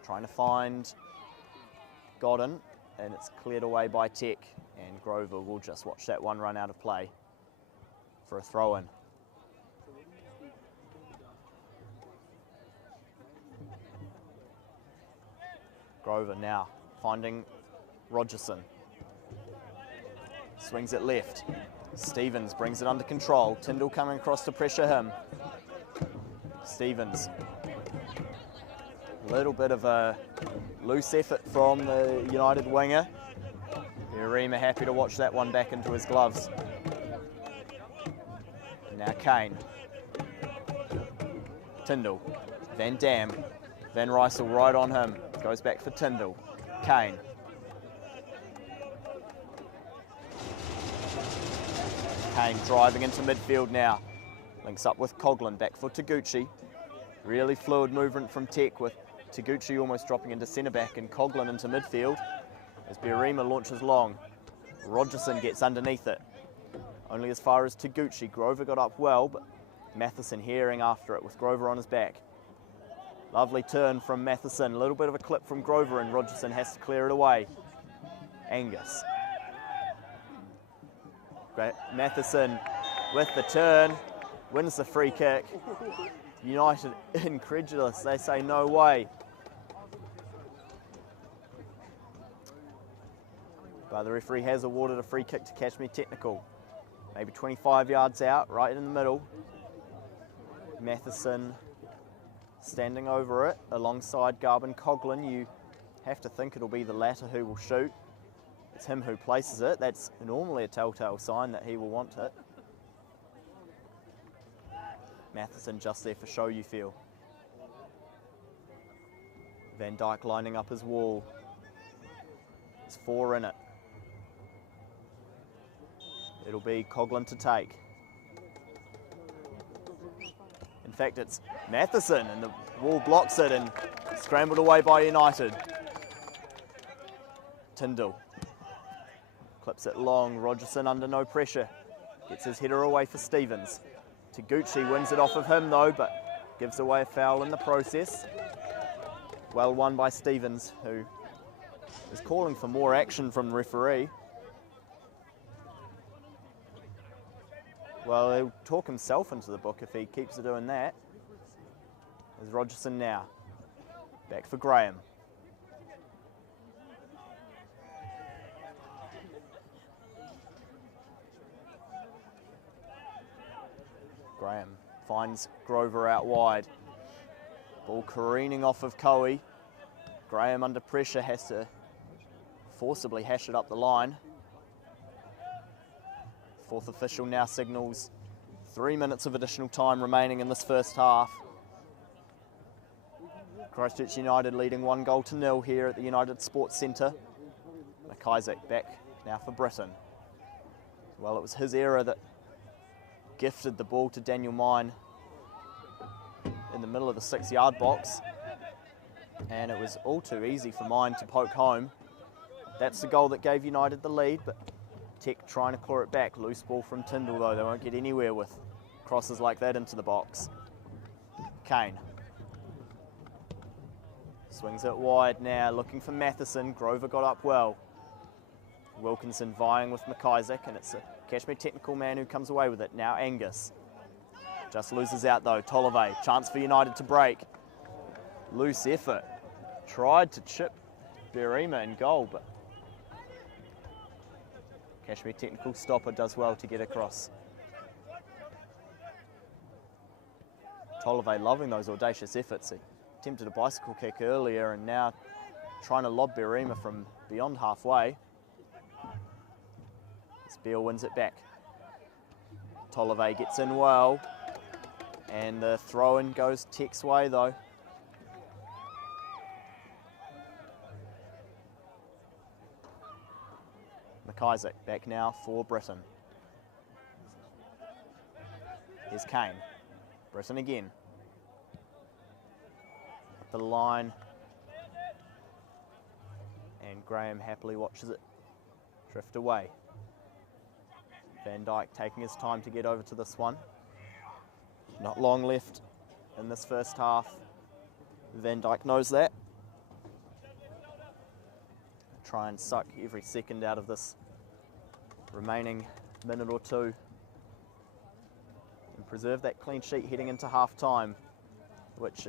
trying to find Godden, and it's cleared away by Tech, and Grover will just watch that one run out of play for a throw-in. Grover now finding Rogerson. Swings it left. Stevens brings it under control. Tyndall coming across to pressure him. Stevens. A little bit of a loose effort from the United winger. Biarima happy to watch that one back into his gloves. Now Kane. Tyndall. Van Dam. Van Rysel right on him. Goes back for Tyndall. Kane. Kane driving into midfield now. Links up with Coughlin. Back for Taguchi. Really fluid movement from Tech with Taguchi almost dropping into centre back and Coughlin into midfield as Biarima launches long. Rogerson gets underneath it. Only as far as Taguchi. Grover got up well, but Matheson herring after it with Grover on his back. Lovely turn from Matheson. A little bit of a clip from Grover and Rogerson has to clear it away. Angus. Matheson with the turn. Wins the free kick. United incredulous. They say no way. But the referee has awarded a free kick to Cashmere Technical. Maybe 25 yards out, right in the middle. Matheson standing over it alongside Garbin Coughlin. You have to think it'll be the latter who will shoot. It's him who places it. That's normally a telltale sign that he will want it. Matheson just there for show, you feel. Van Dijk lining up his wall. There's 4 in it. It'll be Coughlin to take. In fact, it's Matheson and the wall blocks it and scrambled away by United. Tyndall clips it long. Rogerson under no pressure. Gets his header away for Stevens. Taguchi wins it off of him though, but gives away a foul in the process. Well won by Stevens, who is calling for more action from the referee. Well, he'll talk himself into the book if he keeps doing that. There's Rogerson now. Back for Graham. Graham finds Grover out wide. Ball careening off of Coe. Graham under pressure has to forcibly hash it up the line. Fourth official now signals 3 minutes of additional time remaining in this first half. Christchurch United leading 1-0 here at the United Sports Centre. McIsaac back now for Britain. Well, it was his error that gifted the ball to Daniel Mine in the middle of the 6-yard box. And it was all too easy for Mine to poke home. That's the goal that gave United the lead, but Tech trying to claw it back. Loose ball from Tyndall though. They won't get anywhere with crosses like that into the box. Kane. Swings it wide now, looking for Matheson. Grover got up well. Wilkinson vying with McIsaac, and it's a Cashmere Technical man who comes away with it. Now Angus. Just loses out though. Tolove. Chance for United to break. Loose effort. Tried to chip Biarima in goal, but Cashmere Technical stopper does well to get across. Tolove loving those audacious efforts. He attempted a bicycle kick earlier and now trying to lob Biarima from beyond halfway. Beale wins it back. Tolove gets in well. And the throw-in goes Tech's way though. McIsaac back now for Britain. Here's Kane. Britain again. Up the line. And Graham happily watches it drift away. Van Dijk taking his time to get over to this one. Not long left in this first half. Van Dijk knows that. Try and suck every second out of this remaining minute or two and preserve that clean sheet heading into half time, which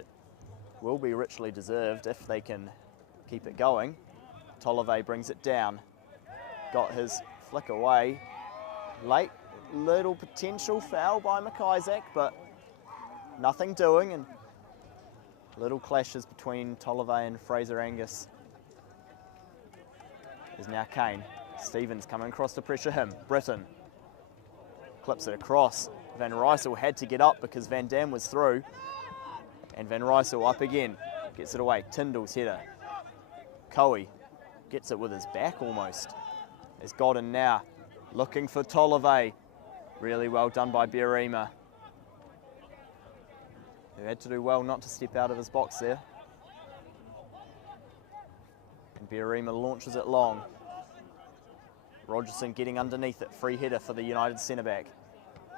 will be richly deserved if they can keep it going. Tolove brings it down. Got his flick away. Late little potential foul by McIsaac, but nothing doing, and little clashes between Tolove and Fraser Angus. There's now Kane. Stevens coming across to pressure him. Britton clips it across. Van Rysel had to get up because Van Dam was through. And Van Rysel up again. Gets it away. Tyndall's header. Coe gets it with his back almost. Has got in now. Looking for Tolove. Really well done by Biarima, who had to do well not to step out of his box there. And Biarima launches it long. Rogerson getting underneath it. Free header for the United centre back.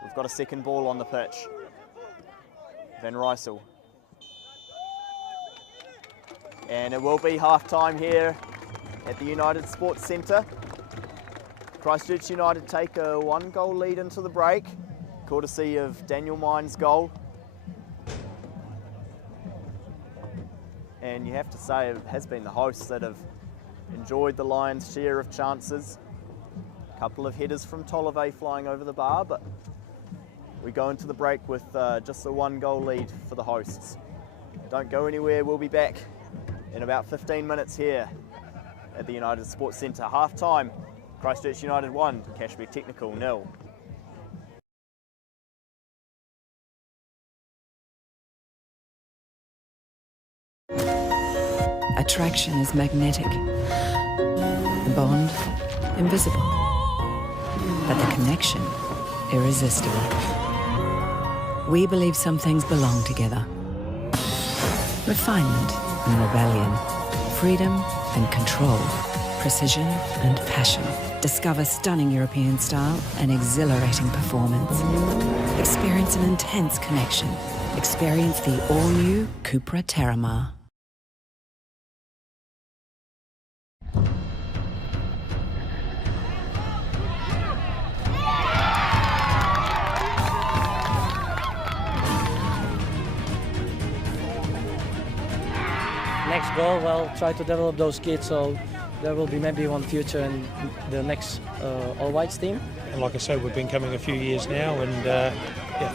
We've got a second ball on the pitch. Van Rysel. And it will be half time here at the United Sports Centre. Christchurch United take a 1-goal lead into the break, courtesy of Daniel Mine's goal. And you have to say it has been the hosts that have enjoyed the Lions' share of chances. A couple of headers from Tolove flying over the bar, but we go into the break with just a 1-goal lead for the hosts. Don't go anywhere, we'll be back in about 15 minutes here at the United Sports Centre. Half time. Christchurch United 1, Cashmere Technical 0. Attraction is magnetic, the bond invisible, but the connection irresistible. We believe some things belong together. Refinement and rebellion, freedom and control, precision and passion. Discover stunning European style and exhilarating performance. Experience an intense connection. Experience the all-new Cupra Terramar. Next goal, well, try to develop those kids so there will be maybe one future in the next All Whites team. And like I said, we've been coming a few years now, and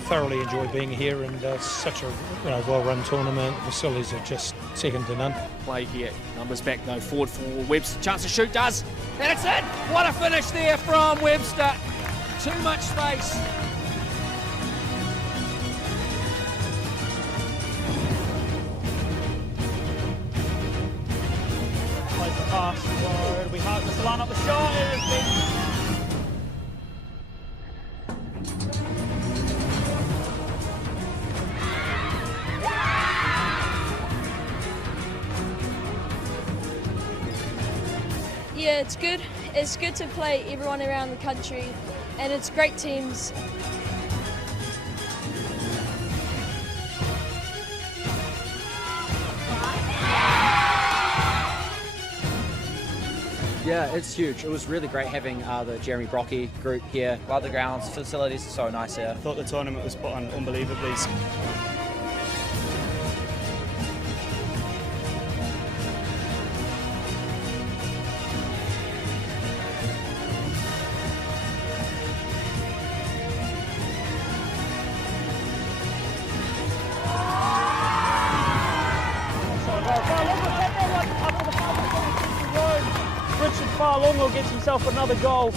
thoroughly enjoy being here. And such a well-run tournament. Facilities are just second to none. Play here. Numbers back though. Forward for Webster. Chance to shoot does. And it's in. What a finish there from Webster. Too much space. Plays the pass. So it'll be hard to line up the shot. It has been. Yeah, it's good. It's good to play everyone around the country, and it's great teams. Yeah, it's huge. It was really great having the Jeremy Brocky group here. Love the grounds, facilities are so nice here. I thought the tournament was put on unbelievably. Far Longo gets himself another goal.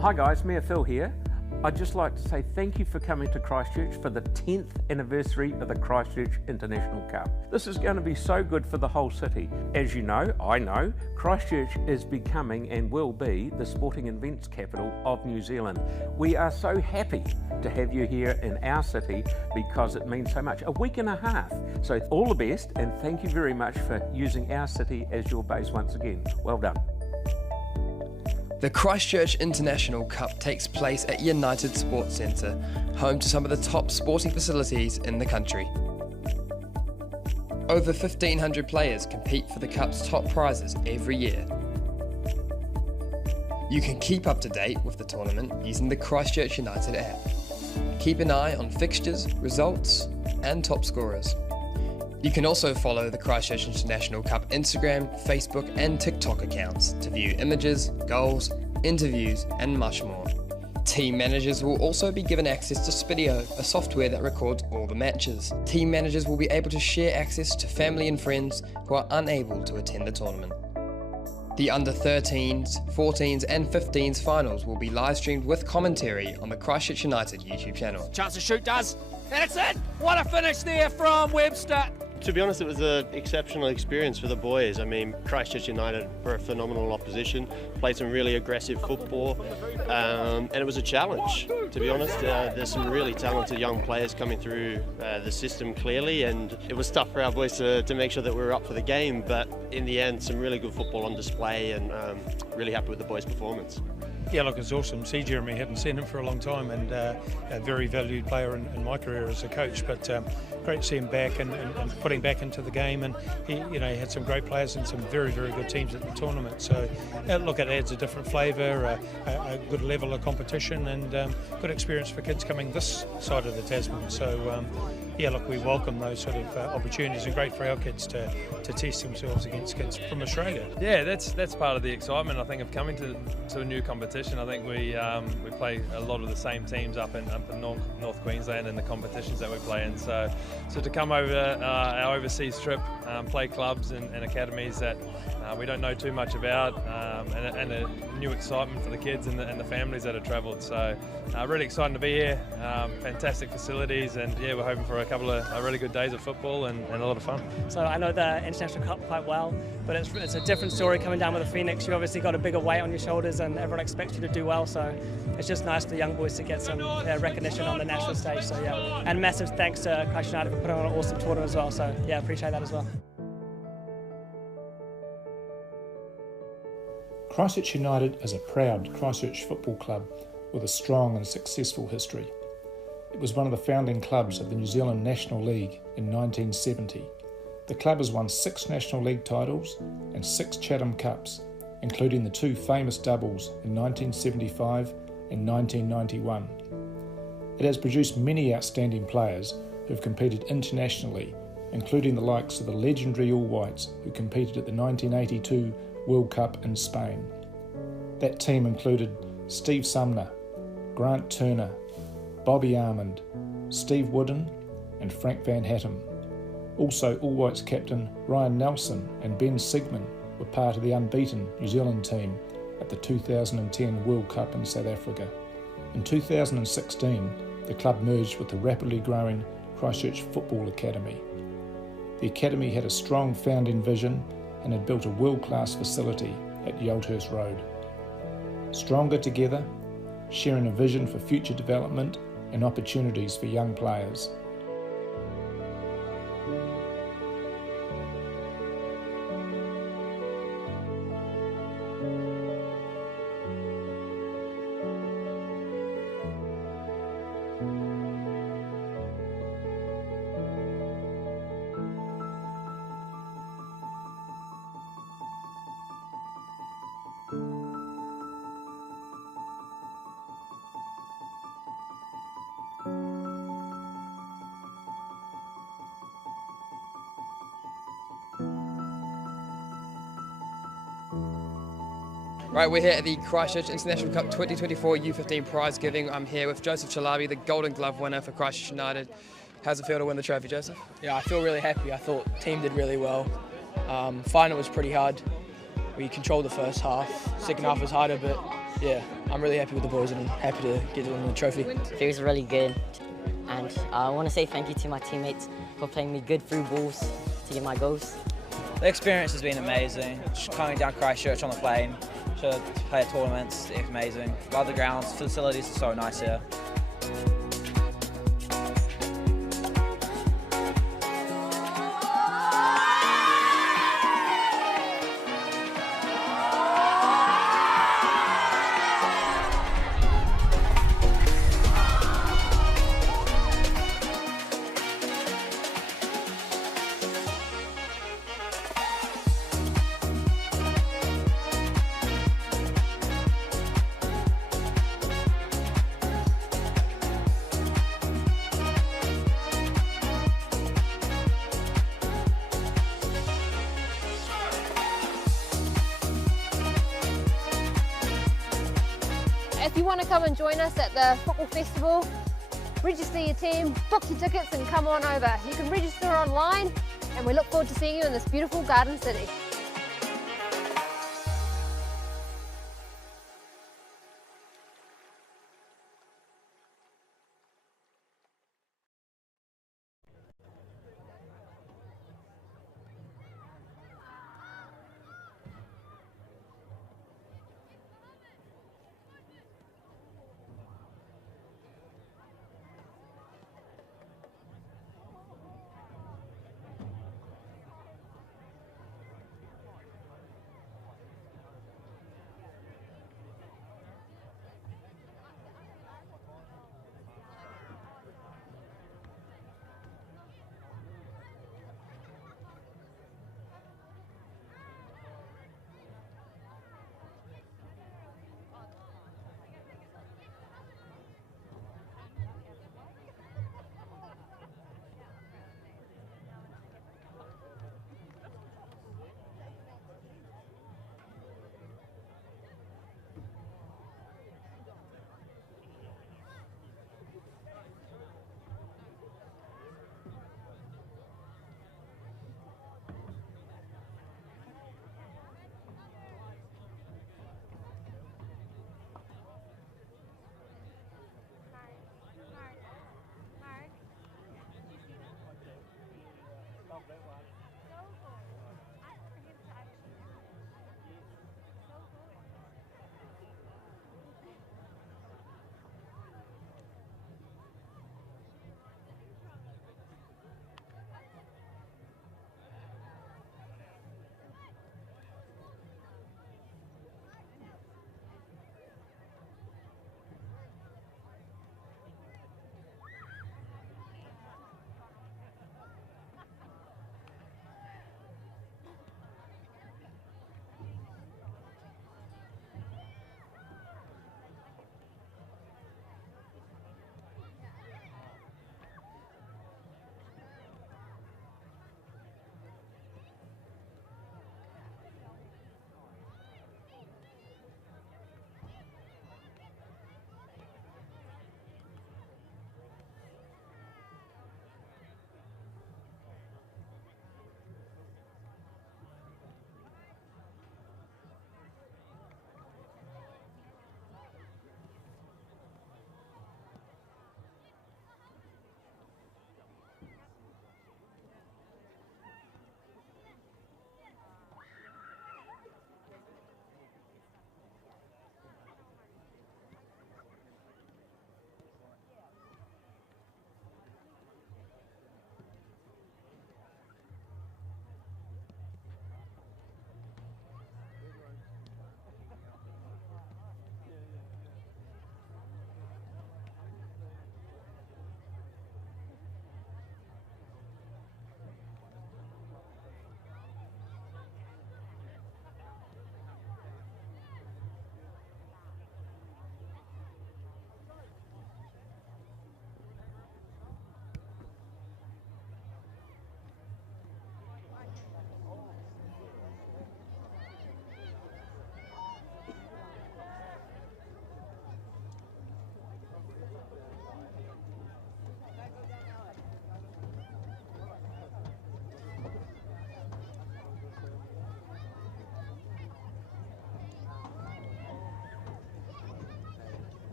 Hi guys, Mayor Phil here. I'd just like to say thank you for coming to Christchurch for the 10th anniversary of the Christchurch International Cup. This is going to be so good for the whole city. As you know, I know, Christchurch is becoming and will be the sporting events capital of New Zealand. We are so happy to have you here in our city because it means so much. A week and a half. So all the best and thank you very much for using our city as your base once again. Well done. The Christchurch International Cup takes place at United Sports Centre, home to some of the top sporting facilities in the country. Over 1,500 players compete for the Cup's top prizes every year. You can keep up to date with the tournament using the Christchurch United app. Keep an eye on fixtures, results, and top scorers. You can also follow the Christchurch International Cup Instagram, Facebook, and TikTok accounts to view images, goals, interviews, and much more. Team managers will also be given access to Spidio, a software that records all the matches. Team managers will be able to share access to family and friends who are unable to attend the tournament. The under 13s, 14s and 15s finals will be live streamed with commentary on the Christchurch United YouTube channel. Chance to shoot, does, and it's in! What a finish there from Webster. To be honest, it was an exceptional experience for the boys. I mean, Christchurch United were a phenomenal opposition, played some really aggressive football, and it was a challenge, to be honest. There's some really talented young players coming through the system clearly, and it was tough for our boys to make sure that we were up for the game, but in the end, some really good football on display, and really happy with the boys' performance. Yeah, look, it's awesome. See, Jeremy, hadn't seen him for a long time, and a very valued player in my career as a coach. But great to see him back and putting back into the game. And he had some great players and some very, very good teams at the tournament. So look, it adds a different flavour, a good level of competition, and good experience for kids coming this side of the Tasman. So yeah, look, we welcome those sort of opportunities, and great for our kids to test themselves against kids from Australia. Yeah, that's part of the excitement, I think, of coming to a new competition. I think we play a lot of the same teams up in North Queensland in the competitions that we play in. So to come over our overseas trip, play clubs and academies that we don't know too much about, and a new excitement for the kids and the families that have travelled. So really exciting to be here. Fantastic facilities, and yeah, we're hoping for a couple of really good days of football and a lot of fun. So I know the International Cup quite well, but it's a different story coming down with the Phoenix. You've obviously got a bigger weight on your shoulders, and everyone expects you to do well. So it's just nice for the young boys to get some recognition on the national stage. So yeah, and massive thanks to Christchurch United for putting on an awesome tournament as well. So yeah, appreciate that as well. Christchurch United is a proud Christchurch football club with a strong and successful history. It was one of the founding clubs of the New Zealand National League in 1970. The club has won 6 National League titles and 6 Chatham Cups, including the 2 famous doubles in 1975 and 1991. It has produced many outstanding players who have competed internationally, including the likes of the legendary All Whites who competed at the 1982 World Cup in Spain. That team included Steve Sumner, Grant Turner, Bobby Armand, Steve Wooden and Frank Van Hattem. Also, All Whites captain Ryan Nelson and Ben Sigmund were part of the unbeaten New Zealand team at the 2010 World Cup in South Africa. In 2016, the club merged with the rapidly growing Christchurch Football Academy. The academy had a strong founding vision and had built a world-class facility at Yaldhurst Road. Stronger together, sharing a vision for future development and opportunities for young players. Right, we're here at the Christchurch International Cup 2024 U15 prize giving. I'm here with Joseph Chalabi, the Golden Glove winner for Christchurch United. How's it feel to win the trophy, Joseph? Yeah, I feel really happy. I thought the team did really well. Final was pretty hard. We controlled the first half. Second half was harder, but yeah, I'm really happy with the boys and I'm happy to get to win the trophy. Feels really good, and I want to say thank you to my teammates for playing me good through balls to get my goals. The experience has been amazing. Just coming down Christchurch on the plane to play at tournaments, it's amazing. Love the grounds, facilities are so nice here. if you want to come and join us at the football festival, register your team, book your tickets and come on over. You can register online and we look forward to seeing you in this beautiful garden city.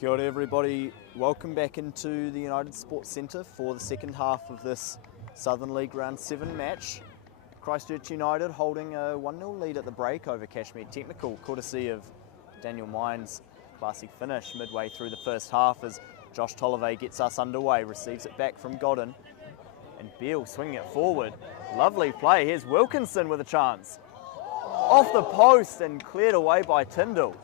Kia ora everybody, welcome back into the United Sports Centre for the second half of this Southern League Round 7 match. Christchurch United holding a 1-0 lead at the break over Cashmere Technical, courtesy of Daniel Mine's classy finish midway through the first half as Josh Tolliver gets us underway, receives it back from Godden, and Beale swinging it forward. Lovely play, here's Wilkinson with a chance. Off the post and cleared away by Tyndall.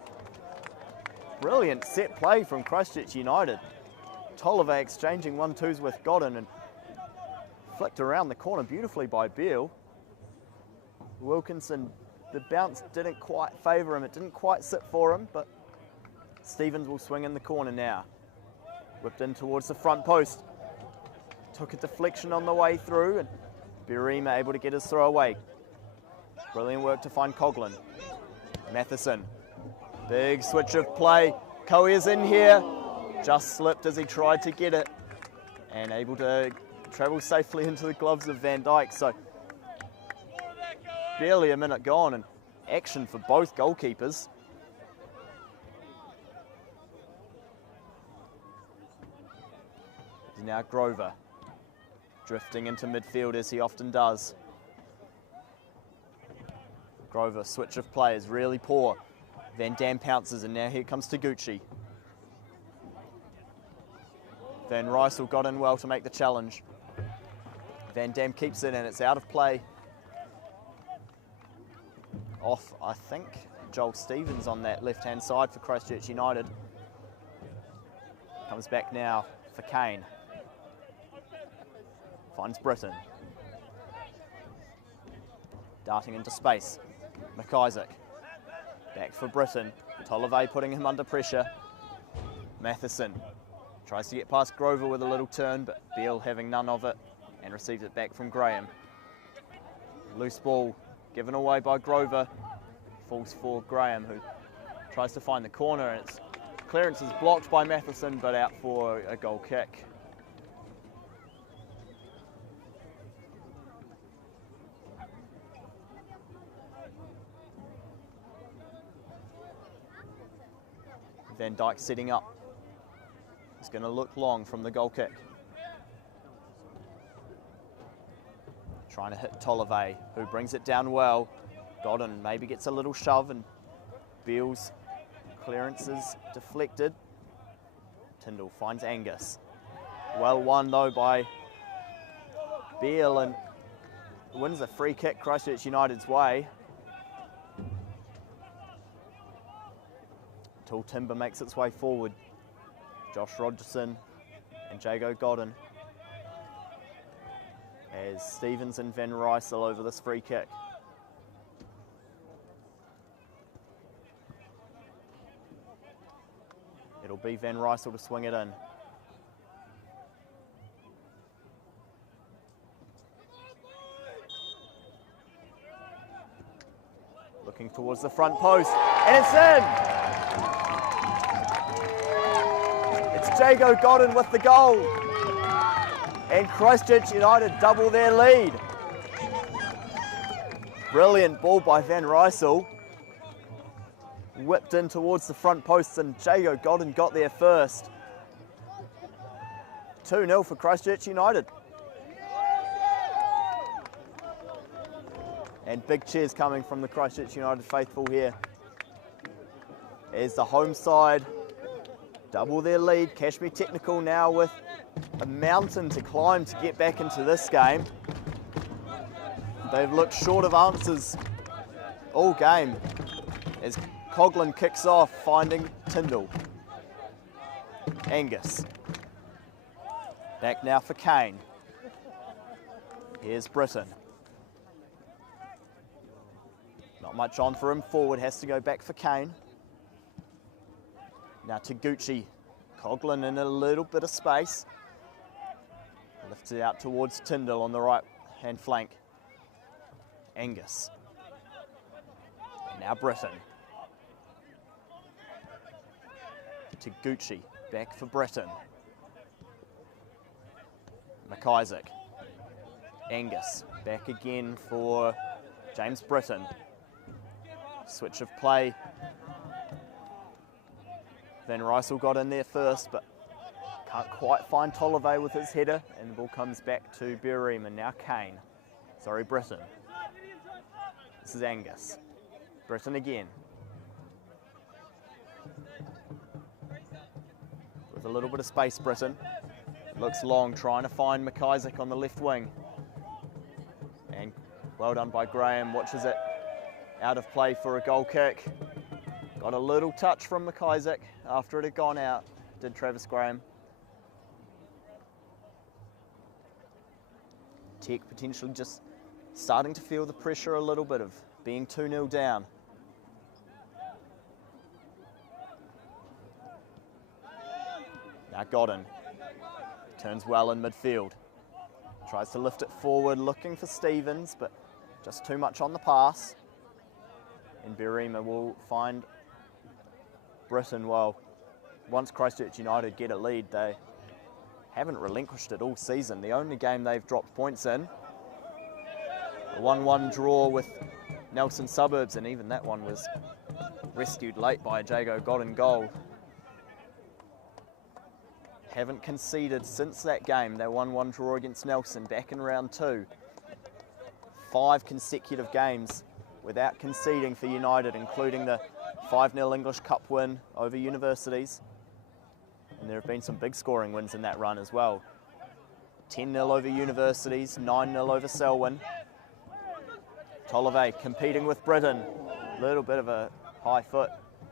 Brilliant set play from Christchurch United. Tolliver exchanging 1-2s with Godden and flicked around the corner beautifully by Beale. Wilkinson, the bounce didn't quite favour him, it didn't quite sit for him, but Stevens will swing in the corner now. Whipped in towards the front post. Took a deflection on the way through and Birima able to get his throw away. Brilliant work to find Coughlin. Matheson. Big switch of play. Koe's in here. Just slipped as he tried to get it. And able to travel safely into the gloves of Van Dyke. So barely a minute gone and action for both goalkeepers. Now Grover. Drifting into midfield as he often does. Grover, switch of play is really poor. Van Dam pounces and now here comes Taguchi. Van Rysel got in well to make the challenge. Van Dam keeps it and it's out of play. Off, I think, Joel Stevens on that left-hand side for Christchurch United. Comes back now for Kane. Finds Britton. Darting into space. McIsaac. Back for Britton. Tolliver putting him under pressure. Matheson tries to get past Grover with a little turn, but Beale having none of it and receives it back from Graham. Loose ball given away by Grover. Falls for Graham, who tries to find the corner, and its clearance is blocked by Matheson, but out for a goal kick. Van Dyke setting up. It's going to look long from the goal kick. Trying to hit Tolliver, who brings it down well. Godden maybe gets a little shove and Beale's clearance is deflected. Tyndall finds Angus. Well won though by Beale and wins a free kick Christchurch United's way. Tall Timber makes its way forward. Josh Rogerson and Jago Godden as Stevens and Van Rysel over this free kick. It'll be Van Rysel to swing it in. Looking towards the front post, and it's in! It's Jago Godden with the goal. And Christchurch United double their lead. Brilliant ball by Van Rysel. Whipped in towards the front post and Jago Godden got there first. 2-0 for Christchurch United. And big cheers coming from the Christchurch United faithful here. As the home side double their lead. Cashmere Technical now with a mountain to climb to get back into this game. They've looked short of answers all game as Coughlin kicks off, finding Tyndall. Angus. Back now for Kane. Here's Britton. Not much on for him forward, has to go back for Kane. Now Taguchi. Coughlin in a little bit of space. Lifts it out towards Tyndall on the right hand flank. Angus. And now Britton. Taguchi back for Britton. McIsaac. Angus back again for James Britton. Switch of play. Van Rysel got in there first, but can't quite find Tolliver with his header, and the ball comes back to Berima. Now Britton. This is Angus. Britton again. With a little bit of space, Britton. Looks long, trying to find McIsaac on the left wing. And well done by Graham, watches it out of play for a goal kick. Got a little touch from McIsaac after it had gone out, did Travis Graham. Tech potentially just starting to feel the pressure a little bit of being 2-0 down. Now Godden turns well in midfield. Tries to lift it forward, looking for Stevens, but just too much on the pass. And Berima will find Britton. Well, once Christchurch United get a lead, they haven't relinquished it all season. The only game they've dropped points in, a 1-1 draw with Nelson Suburbs, and even that one was rescued late by a Jago Godden goal. Haven't conceded since that game, their 1-1 draw against Nelson back in round 2. 5 consecutive games without conceding for United, including the 5-0 English Cup win over Universities. And there have been some big scoring wins in that run as well. 10-0 over Universities, 9-0 over Selwyn. Tolliver competing with Britton. A little bit of a high foot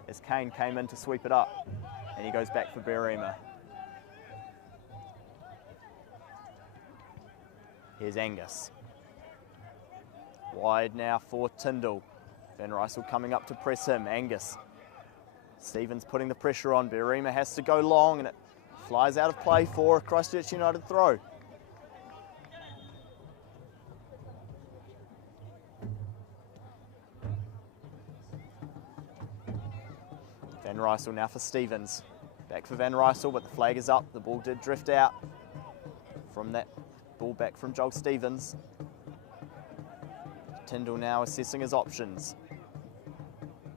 as Kane came in to sweep it up. And he goes back for Berima. Here's Angus. Wide now for Tyndall. Van Rysel coming up to press him. Angus. Stevens putting the pressure on. Berima has to go long and it flies out of play for a Christchurch United throw. Van Rysel now for Stevens. Back for Van Rysel, but the flag is up. The ball did drift out from that ball back from Joel Stevens. Tyndall now assessing his options.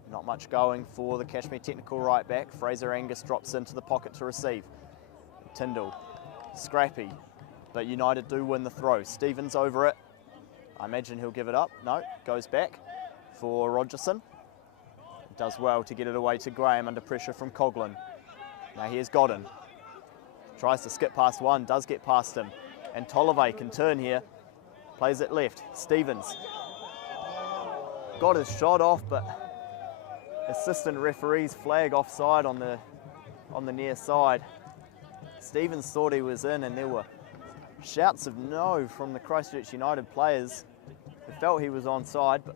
Not much going for the Cashmere technical right back. Fraser Angus drops into the pocket to receive. Tyndall, scrappy, but United do win the throw. Stevens over it. I imagine he'll give it up. No, goes back for Rogerson. Does well to get it away to Graham under pressure from Coughlin. Now here's Godden. Tries to skip past one, does get past him. And Tolliver can turn here. Plays it left. Stevens got his shot off, but assistant referee's flag offside on the near side. Stevens thought he was in, and there were shouts of no from the Christchurch United players who felt he was onside, but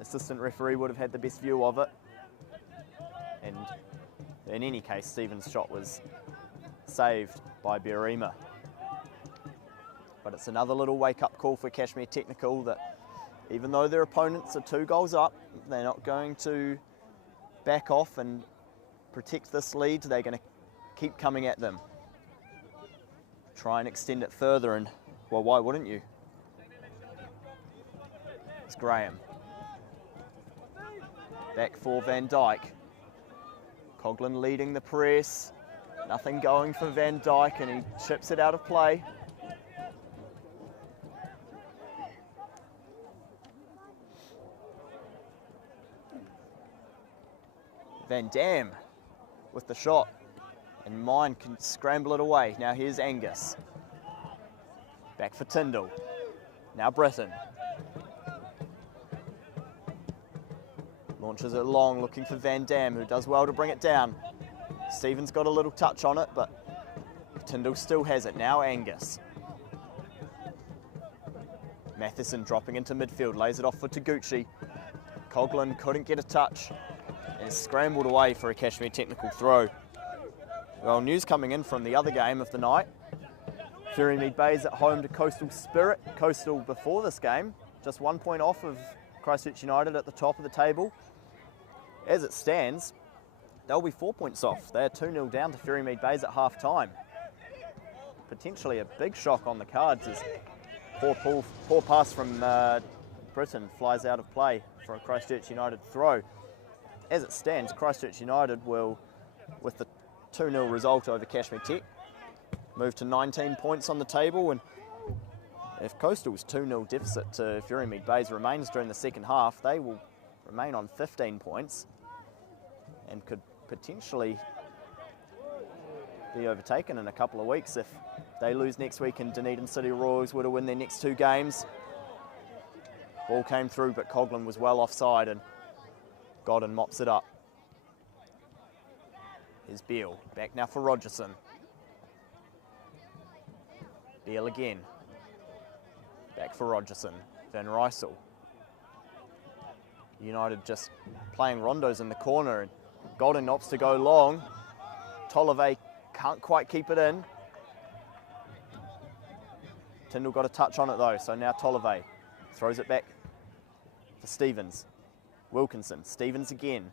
assistant referee would have had the best view of it. And in any case, Stevens' shot was saved by Berima. But it's another little wake-up call for Cashmere Technical that even though their opponents are 2 goals up, they're not going to back off and protect this lead. They're going to keep coming at them. Try and extend it further, and well, why wouldn't you? It's Graham. Back for Van Dyke. Coughlin leading the press. Nothing going for Van Dyke, and he chips it out of play. Van Dam with the shot, and Mine can scramble it away. Now here's Angus. Back for Tyndall. Now Britton. Launches it long, looking for Van Dam, who does well to bring it down. Stevens got a little touch on it, but Tyndall still has it. Now Angus. Matheson dropping into midfield, lays it off for Taguchi. Coughlin couldn't get a touch and scrambled away for a Cashmere technical throw. Well, news coming in from the other game of the night. Ferrymead Bay's at home to Coastal Spirit. Coastal before this game, just 1 point off of Christchurch United at the top of the table. As it stands, they'll be 4 points off. They're 2-0 down to Ferrymead Bay's at half time. Potentially a big shock on the cards as poor pass from Britton flies out of play for a Christchurch United throw. As it stands, Christchurch United will with the 2-0 result over Cashmere Tech. Moved to 19 points on the table, and if Coastal's 2-0 deficit to Furymead Bays remains during the second half, they will remain on 15 points and could potentially be overtaken in a couple of weeks if they lose next week and Dunedin City Royals were to win their next 2 games. Ball came through, but Coughlin was well offside and Godden mops it up. Here's Beale, back now for Rogerson. Beale again. Back for Rogerson. Van Rysel. United just playing rondos in the corner, and Godden opts to go long. Tolliver can't quite keep it in. Tyndall got a touch on it though, so now Tolliver throws it back for Stevens. Wilkinson, Stevens again.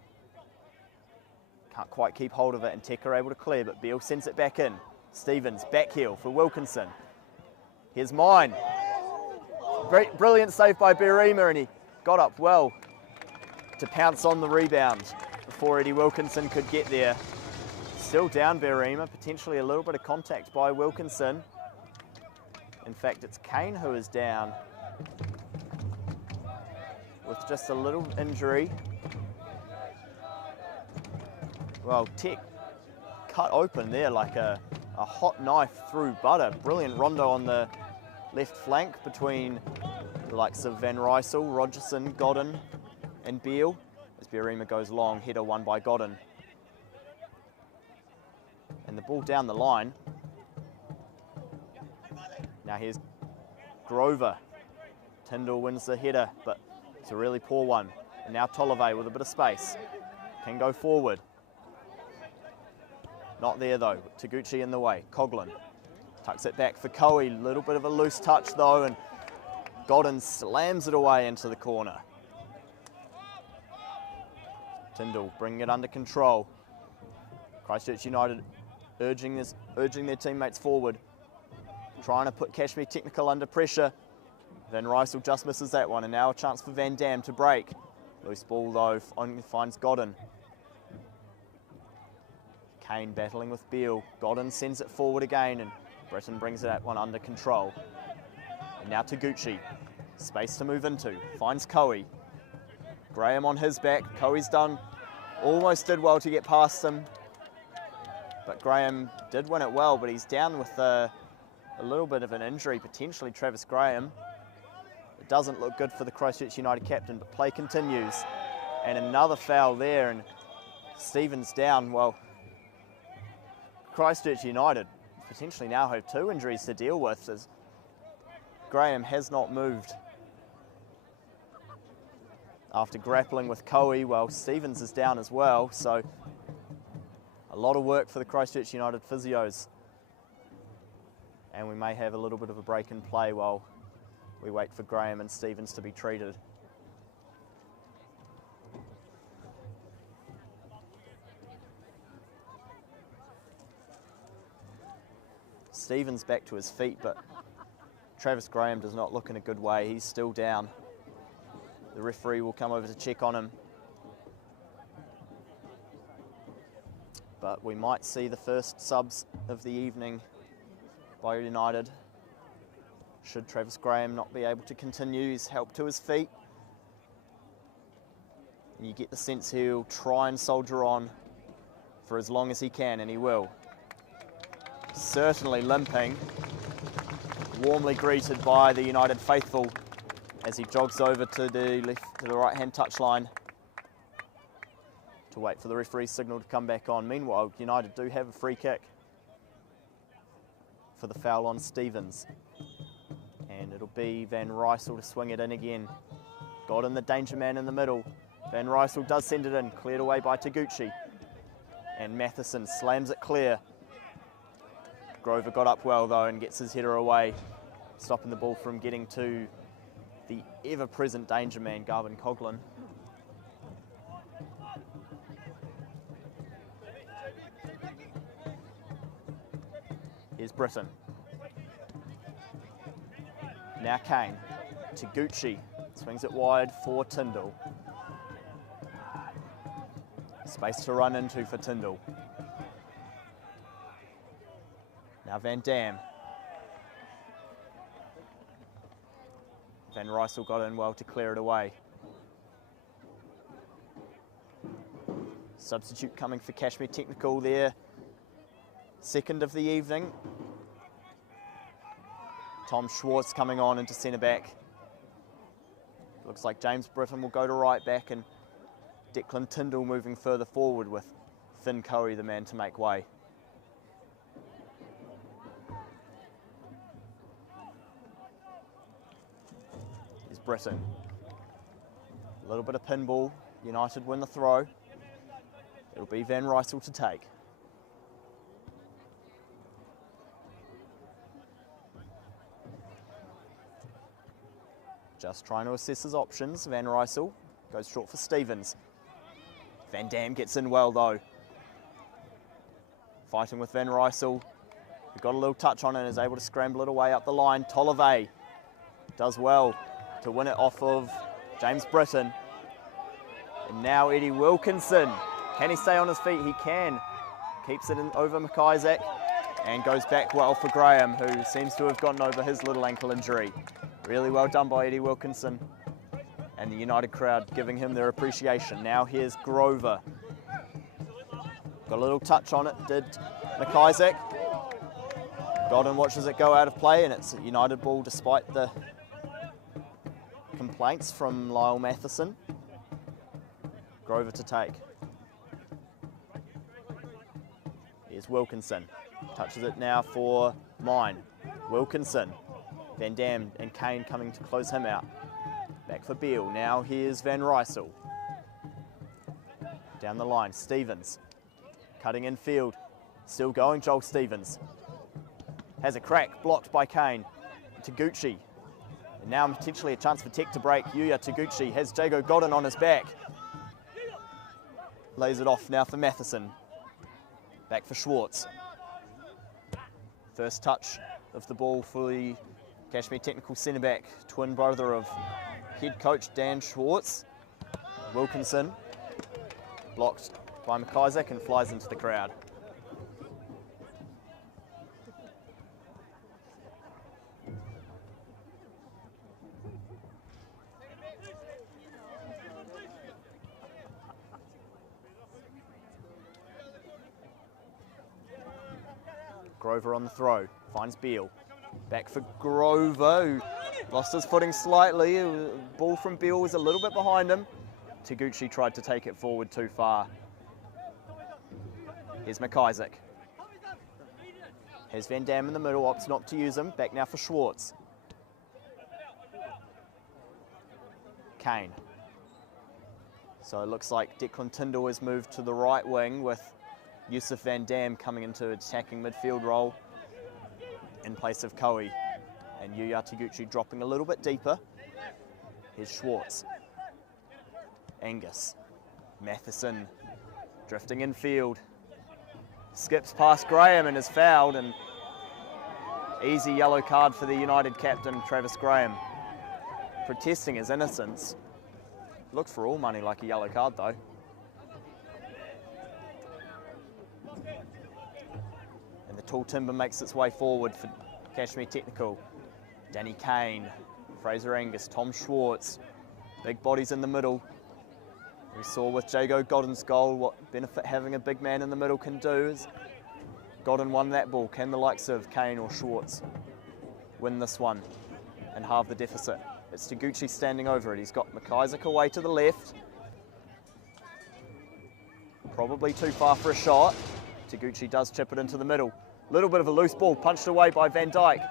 Can't quite keep hold of it, and Tech are able to clear, but Beale sends it back in. Stevens, back heel for Wilkinson. Here's mine. Great, brilliant save by Berima, and he got up well to pounce on the rebound before Eddie Wilkinson could get there. Still down Berima, potentially a little bit of contact by Wilkinson. In fact, it's Kane who is down with just a little injury. Well, Tech cut open there like a hot knife through butter. Brilliant rondo on the left flank between the likes of Van Rysel, Rogerson, Godden and Beale. As Berima goes long, header won by Godden. And the ball down the line. Now here's Grover. Tyndall wins the header, but it's a really poor one. And now Tolliver with a bit of space. Can go forward. Not there though, Taguchi in the way. Coughlin tucks it back for Coe. Little bit of a loose touch though, and Godden slams it away into the corner. Tyndall bringing it under control. Christchurch United urging their teammates forward. Trying to put Cashmere Technical under pressure. Van Rysel just misses that one, and now a chance for Van Dam to break. Loose ball though, only finds Godden. Kane battling with Beale. Godden sends it forward again, and Britton brings that one under control. And now Taguchi. Space to move into. Finds Coe. Graham on his back. Coe's almost did well to get past him. But Graham did win it well, but he's down with a little bit of an injury, potentially Travis Graham. It doesn't look good for the Christchurch United captain, but play continues. And another foul there, and Stevens down. Well, Christchurch United potentially now have 2 injuries to deal with, as Graham has not moved. After grappling with Coe, well, Stevens is down as well, so a lot of work for the Christchurch United physios. And we may have a little bit of a break in play while we wait for Graham and Stevens to be treated. Stevens back to his feet, but Travis Graham does not look in a good way. He's still down. The referee will come over to check on him. But we might see the first subs of the evening by United. Should Travis Graham not be able to continue his help to his feet. And you get the sense he'll try and soldier on for as long as he can, and he will. Certainly limping. Warmly greeted by the United faithful as he jogs over to the right-hand touchline to wait for the referee's signal to come back on. Meanwhile, United do have a free kick for the foul on Stevens. And it'll be Van Rysel to swing it in again. Godden the danger man in the middle. Van Rysel does send it in, cleared away by Taguchi. And Matheson slams it clear. Grover got up well though and gets his header away, stopping the ball from getting to the ever-present danger man, Garvin Coughlin. Here's Britton. Now Kane. Taguchi swings it wide for Tyndall. Space to run into for Tyndall. Now Van Dam. Van Rysel got in well to clear it away. Substitute coming for Cashmere Technical there. Second of the evening. Tom Schwartz coming on into centre back. Looks like James Britton will go to right back and Declan Tyndall moving further forward with Finn Coe the man to make way. Here's Britton. A little bit of pinball. United win the throw. It'll be Van Rysel to take. Just trying to assess his options. Van Rysel goes short for Stevens. Van Dam gets in well though. Fighting with Van Rysel. He got a little touch on it and is able to scramble it away up the line. Tolliver does well to win it off of James Britton. And now Eddie Wilkinson. Can he stay on his feet? He can. Keeps it in over McIsaac and goes back well for Graham, who seems to have gotten over his little ankle injury. Really well done by Eddie Wilkinson and the United crowd giving him their appreciation. Now here's Grover. Got a little touch on it, did McIsaac. Godden watches it go out of play and it's a United ball despite the complaints from Lyle Matheson. Grover to take. Here's Wilkinson. Touches it now for Mine. Wilkinson. Van Dam and Kane coming to close him out. Back for Beale. Now here's Van Rysel. Down the line, Stevens. Cutting in field. Still going, Joel Stevens. Has a crack, blocked by Kane. Taguchi. And now potentially a chance for Tech to break. Yuya Taguchi has Jago Godden on his back. Lays it off now for Matheson. Back for Schwartz. First touch of the ball for the Cashmere Technical centre back, twin brother of head coach Dan Schwartz. Wilkinson blocked by McIsaac and flies into the crowd. Grover on the throw, finds Beale. Back for Grover, who lost his footing slightly. Ball from Beale was a little bit behind him. Taguchi tried to take it forward too far. Here's McIsaac. Here's Van Dam in the middle, opts not to use him. Back now for Schwartz. Kane. So it looks like Declan Tyndall has moved to the right wing with Yusuf Van Dam coming into attacking midfield role in place of Coe. And Yuya Taguchi dropping a little bit deeper. Here's Schwartz. Angus. Matheson drifting in field. Skips past Graham and is fouled, and easy yellow card for the United captain, Travis Graham. Protesting his innocence. Looks for all money like a yellow card though. And the tall timber makes its way forward for Cashmere Technical. Danny Kane, Fraser Angus, Tom Schwartz. Big bodies in the middle. We saw with Jago Godden's goal what benefit having a big man in the middle can do. Is Godden won that ball. Can the likes of Kane or Schwartz win this one and halve the deficit? It's Taguchi standing over it. He's got McIsaac away to the left. Probably too far for a shot. Taguchi does chip it into the middle. Little bit of a loose ball punched away by Van Dijk.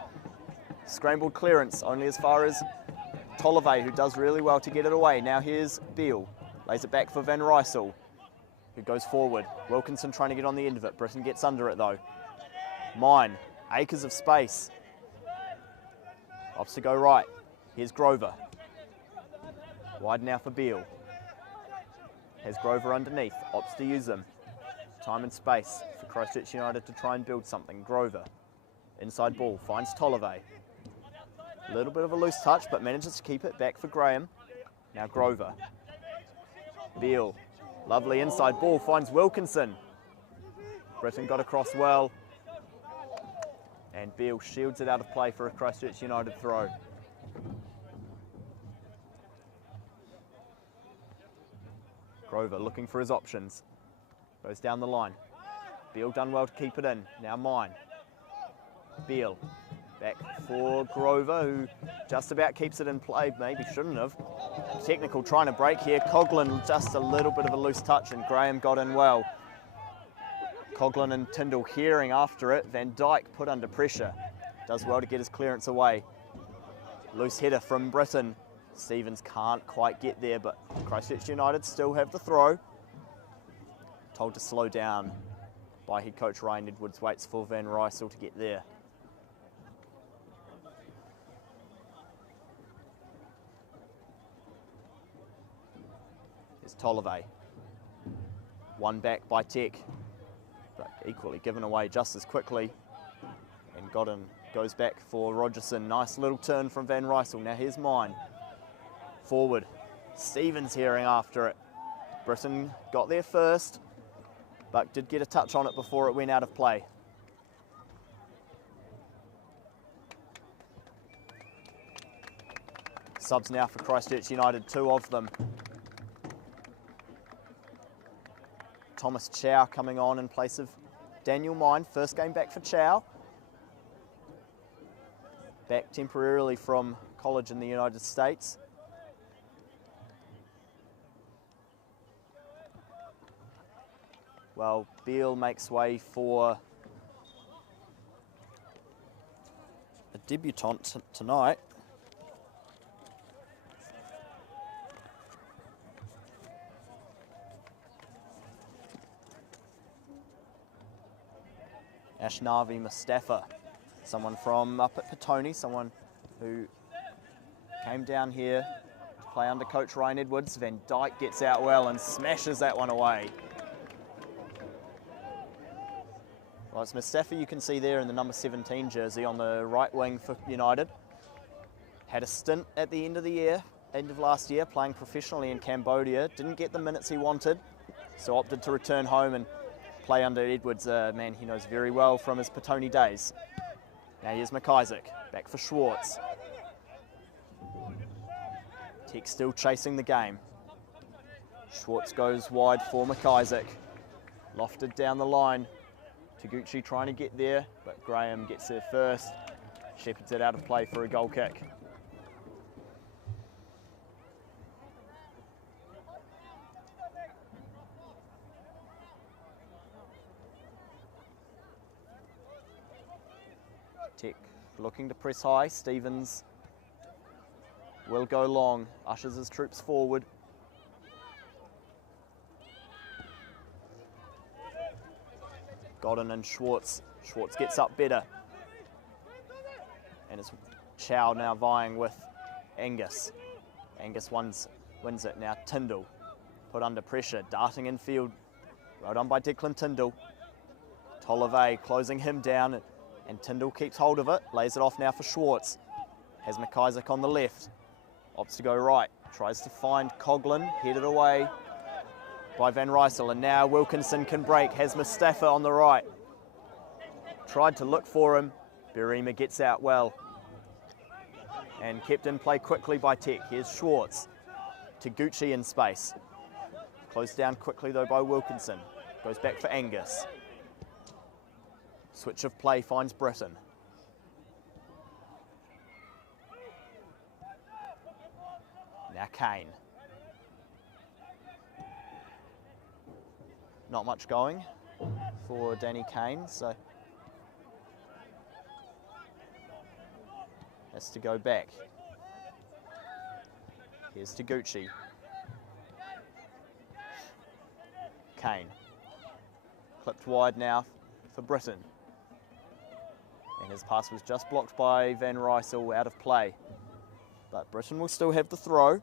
Scrambled clearance only as far as Tolliver, who does really well to get it away. Now here's Beale. Lays it back for Van Rysel, who goes forward. Wilkinson trying to get on the end of it. Britton gets under it though. Mine, acres of space. Opts to go right. Here's Grover. Wide now for Beale. Has Grover underneath. Opts to use him. Time and space for Christchurch United to try and build something. Grover. Inside ball. Finds Tolliver. A little bit of a loose touch, but manages to keep it. Back for Graham. Now Grover. Beale, lovely inside ball, finds Wilkinson. Britton got across well. And Beale shields it out of play for a Christchurch United throw. Grover looking for his options. Goes down the line. Beale done well to keep it in. Now Mine. Beale back for Grover, who just about keeps it in play. Maybe shouldn't have. Technical trying to break here. Coughlin just a little bit of a loose touch, and Graham got in well. Coughlin and Tyndall hearing after it. Van Dyke put under pressure. Does well to get his clearance away. Loose header from Britton. Stevens can't quite get there, but Christchurch United still have the throw. Told to slow down by head coach Ryan Edwards. Waits for Van Rysel to get there. Here's Tolliver. One back by Tech, but equally given away just as quickly. And Godden goes back for Rogerson. Nice little turn from Van Rysel. Now here's Mine. Forward. Stevens hearing after it. Britton got there first, but did get a touch on it before it went out of play. Subs now for Christchurch United, 2 of them. Thomas Chow coming on in place of Daniel Mine. First game back for Chow. Back temporarily from college in the United States. Well, Beale makes way for a debutant tonight. Ashnavi Mustafa, someone from up at Petone, someone who came down here to play under coach Ryan Edwards. Van Dyke gets out well and smashes that one away. Well, it's Mustafa you can see there in the number 17 jersey on the right wing for United. Had a stint at the end of last year, playing professionally in Cambodia. Didn't get the minutes he wanted, so opted to return home and play under Edwards, a man he knows very well from his Petone days. Now here's McIsaac, back for Schwartz. Tech still chasing the game. Schwartz goes wide for McIsaac. Lofted down the line. Taguchi trying to get there, but Graham gets there first. Shepherds it out of play for a goal kick. Tech looking to press high. Stevens will go long, ushers his troops forward. Godden and Schwartz. Schwartz gets up better. And it's Chow now vying with Angus. Angus wins it now. Tyndall put under pressure, darting infield. Well done by Declan Tyndall. Tolliver closing him down, and Tyndall keeps hold of it. Lays it off now for Schwartz. Has McIsaac on the left. Opts to go right. Tries to find Coughlin. Headed away by Van Rysel, and now Wilkinson can break. Has Mustafa on the right. Tried to look for him. Berima gets out well. And kept in play quickly by Tech. Here's Schwartz. Taguchi in space. Closed down quickly though by Wilkinson. Goes back for Angus. Switch of play finds Britton. Now Kane. Not much going for Danny Kane, so has to go back. Here's Taguchi. Kane. Clipped wide now for Britton. And his pass was just blocked by Van Rysel, out of play. But Britton will still have the throw.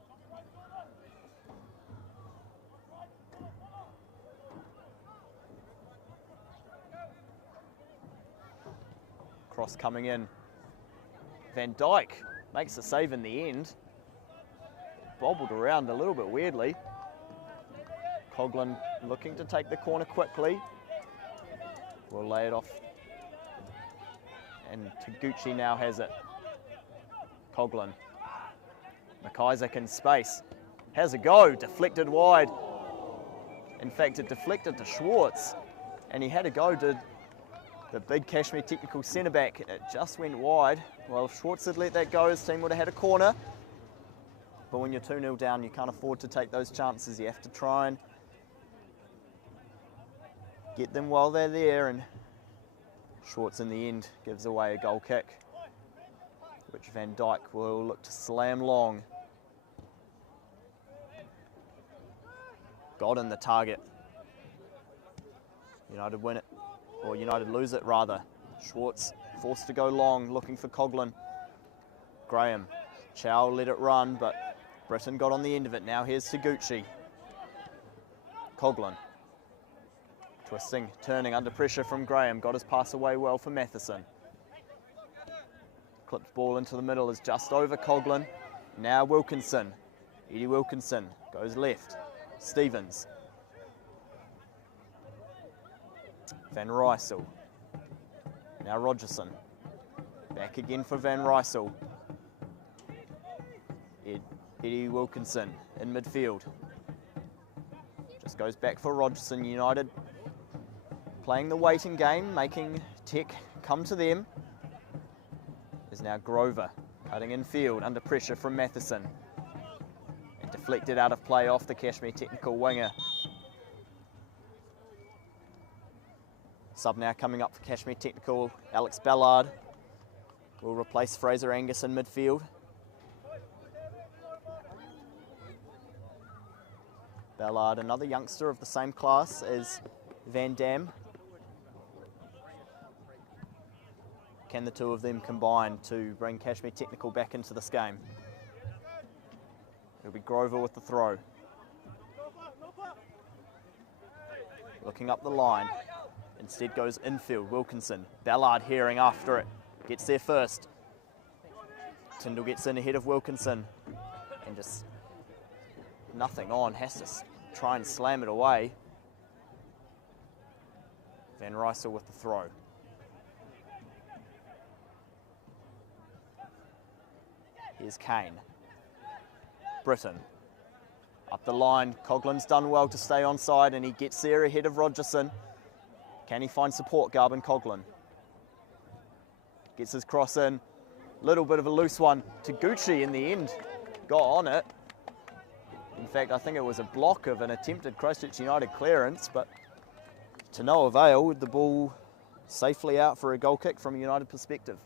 Cross coming in. Van Dyke makes a save in the end. Bobbled around a little bit weirdly. Coughlin looking to take the corner quickly. Will lay it off. and Taguchi now has it. Coughlin. McIsaac in space. Has a go, deflected wide. In fact, it deflected to Schwartz, and he had a go to the big Cashmere technical centre back. It just went wide. Well, if Schwartz had let that go, his team would have had a corner. But when you're 2-0 down, you can't afford to take those chances. You have to try and get them while they're there, and Schwartz in the end gives away a goal kick, which Van Dijk will look to slam long. Godden the target. United win it, or United lose it rather. Schwartz forced to go long, looking for Coughlin. Graham. Chow let it run, but Britton got on the end of it. Now here's Taguchi. Coughlin. Twisting, turning under pressure from Graham. Got his pass away well for Matheson. Clipped ball into the middle is just over Coughlin. Now Wilkinson. Eddie Wilkinson goes left. Stevens. Van Rysel. Now Rogerson. Back again for Van Rysel. Eddie Wilkinson in midfield. Just goes back for Rogerson. United playing the waiting game, making Tech come to them. Is now Grover cutting in field under pressure from Matheson. And deflected out of play off the Cashmere technical winger. Sub now coming up for Cashmere technical. Alex Ballard will replace Fraser Angus in midfield. Ballard, another youngster of the same class as Van Dam. Can the two of them combine to bring Cashmere Technical back into this game? It'll be Grover with the throw. Looking up the line. Instead goes infield, Wilkinson. Ballard herring after it. Gets there first. Tyndall gets in ahead of Wilkinson. And just nothing on. Has to try and slam it away. Van Rysel with the throw. Here's Kane. Britton. Up the line. Coughlin's done well to stay onside, and he gets there ahead of Rogerson. Can he find support, Garbin Coughlin? Gets his cross in. Little bit of a loose one. Taguchi in the end got on it. In fact, I think it was a block of an attempted Christchurch United clearance, but to no avail, with the ball safely out for a goal kick from a United perspective.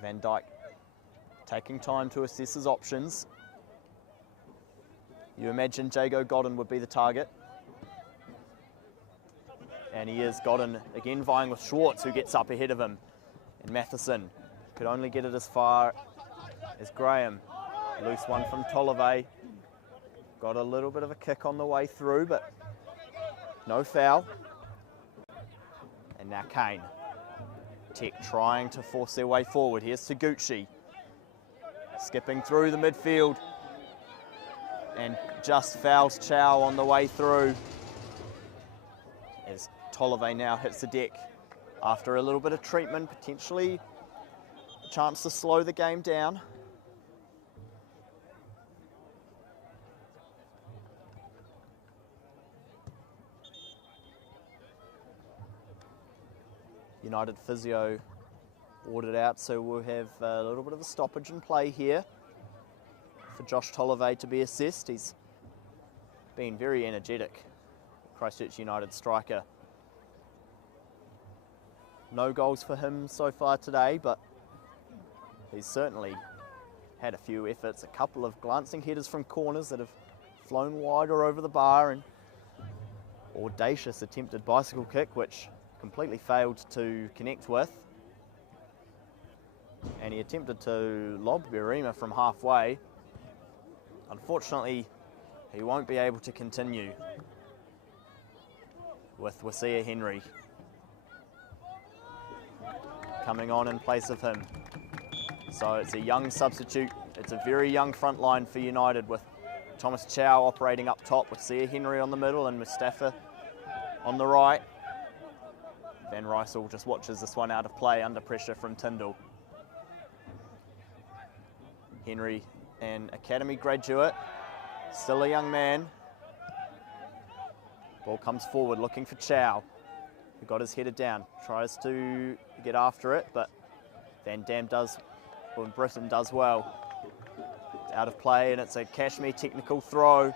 Van Dijk taking time to assess his options. You imagine Jago Godden would be the target. And he is. Godden again vying with Schwartz, who gets up ahead of him. And Matheson could only get it as far as Graham. Loose one from Tolove. Got a little bit of a kick on the way through, but no foul. And now Kane. Tech trying to force their way forward. Here's Taguchi. Skipping through the midfield. And just fouls Chow on the way through. As Tolove now hits the deck after a little bit of treatment, potentially a chance to slow the game down. United physio ordered out, so we'll have a little bit of a stoppage in play here for Josh Tolove to be assessed. He's been very energetic, Christchurch United striker. No goals for him so far today, but he's certainly had a few efforts, a couple of glancing headers from corners that have flown wide or over the bar, and audacious attempted bicycle kick, which completely failed to connect with. And he attempted to lob Berima from halfway. Unfortunately, he won't be able to continue with Wasia Henry coming on in place of him. So it's a young substitute. It's a very young front line for United with Thomas Chow operating up top with Sia Henry on the middle and Mustafa on the right. Van Rysel just watches this one out of play under pressure from Tyndall. Henry, an academy graduate, still a young man. Ball comes forward looking for Chow, who got his headed down, tries to get after it, but Van Dam does, or Britton does well. It's out of play and it's a Cashmere technical throw.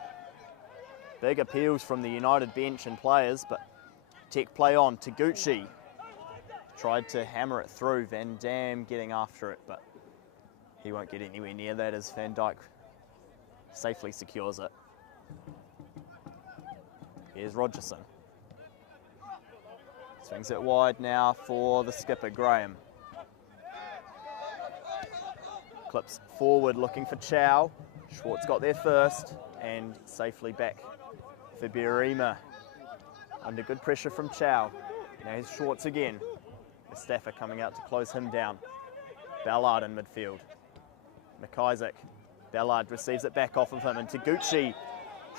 Big appeals from the United bench and players, but Tech play on. Taguchi tried to hammer it through. Van Dam getting after it, but he won't get anywhere near that as Van Dyke safely secures it. Here's Rogerson. Swings it wide now for the skipper, Graham. Clips forward looking for Chow. Schwartz got there first and safely back for Birima. Under good pressure from Chow. Now here's Schwartz again. Mustafa coming out to close him down. Ballard in midfield. McIsaac. Ballard receives it back off of him and Taguchi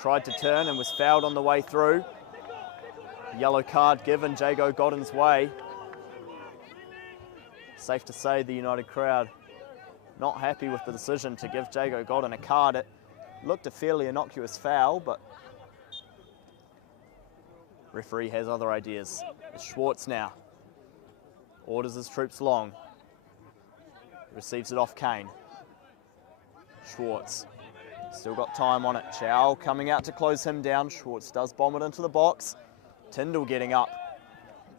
tried to turn and was fouled on the way through. Yellow card given Jago Godden's way. Safe to say the United crowd not happy with the decision to give Jago Godden a card. It looked a fairly innocuous foul, but referee has other ideas. It's Schwartz now. Orders his troops long. Receives it off Kane. Schwartz. Still got time on it. Chow coming out to close him down. Schwartz does bomb it into the box. Tyndall getting up.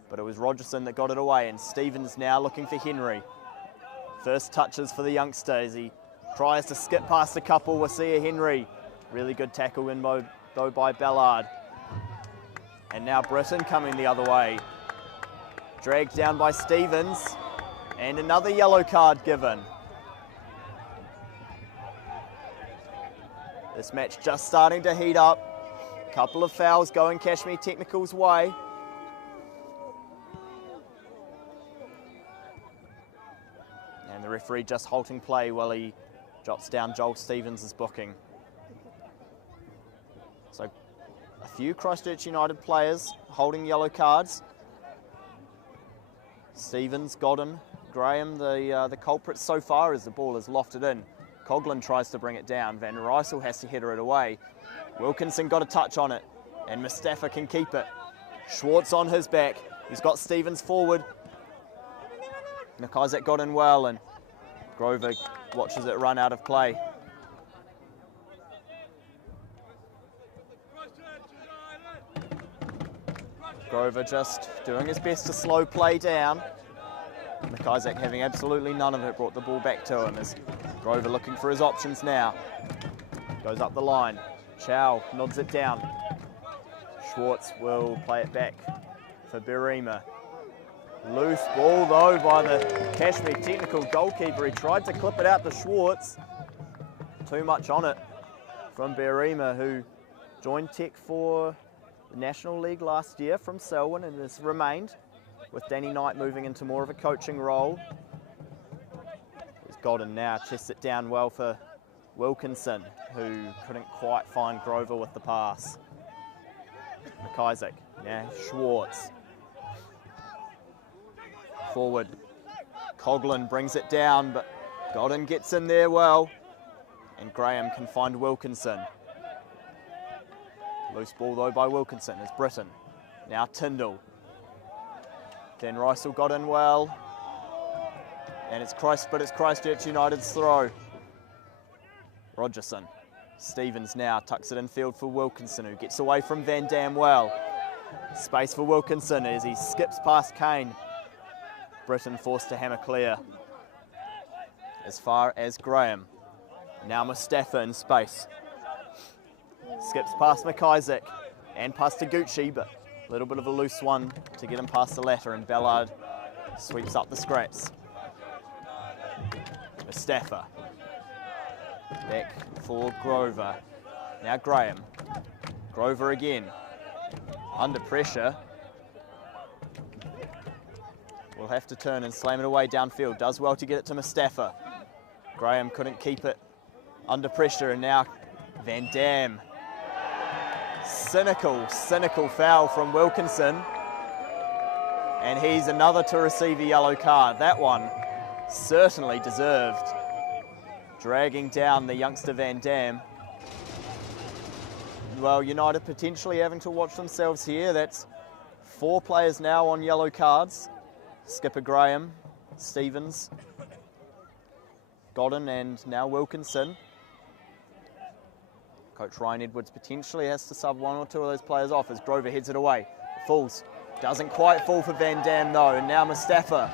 But it was Rogerson that got it away. And Stevens now looking for Henry. First touches for the youngster as he tries to skip past a couple. Wasia Henry. Really good tackle in though by Ballard. And now Britton coming the other way. Dragged down by Stevens. And another yellow card given. This match just starting to heat up. Couple of fouls going Cashmere Technical's way. And the referee just halting play while he drops down Joel Stevens' booking. So a few Christchurch United players holding yellow cards. Stevens, Godden, Graham, the culprits so far as the ball is lofted in. Coughlin tries to bring it down. Van Rysel has to header it away. Wilkinson got a touch on it, and Mustafa can keep it. Schwartz on his back. He's got Stevens forward. McIsaac got in well, and Grover watches it run out of play. Grover just doing his best to slow play down. McIsaac having absolutely none of it, brought the ball back to him as Grover looking for his options now. Goes up the line. Chow nods it down. Schwartz will play it back for Birima. Loose ball though by the Cashmere Technical goalkeeper. He tried to clip it out to Schwartz. Too much on it from Birima, who joined Tech for the National League last year from Selwyn and has remained, with Danny Knight moving into more of a coaching role. He's Godden now, chests it down well for Wilkinson, who couldn't quite find Grover with the pass. McIsaac, now Schwartz. Forward, Coughlin brings it down, but Godden gets in there well, and Graham can find Wilkinson. Loose ball though by Wilkinson as Britton. Now Tyndall. Van Rysel got in well, and it's Christchurch United's throw. Rogerson. Stevens now tucks it in field for Wilkinson, who gets away from Van Dam well. Space for Wilkinson as he skips past Kane. Britton forced to hammer clear. As far as Graham. Now Mustafa in space. Skips past McIsaac and past Taguchi, but a little bit of a loose one to get him past the latter, and Ballard sweeps up the scraps. Mustafa. Back for Grover. Now Graham. Grover again. Under pressure. Will have to turn and slam it away downfield. Does well to get it to Mustafa. Graham couldn't keep it under pressure, and now Van Dam. Cynical foul from Wilkinson. And he's another to receive a yellow card. That one certainly deserved. Dragging down the youngster Van Dam. Well, United potentially having to watch themselves here. That's 4 players now on yellow cards. Skipper Graham, Stevens, Godden, and now Wilkinson. Coach Ryan Edwards potentially has to sub 1 or 2 of those players off as Grover heads it away. Falls. Doesn't quite fall for Van Dam though, and now Mustafa.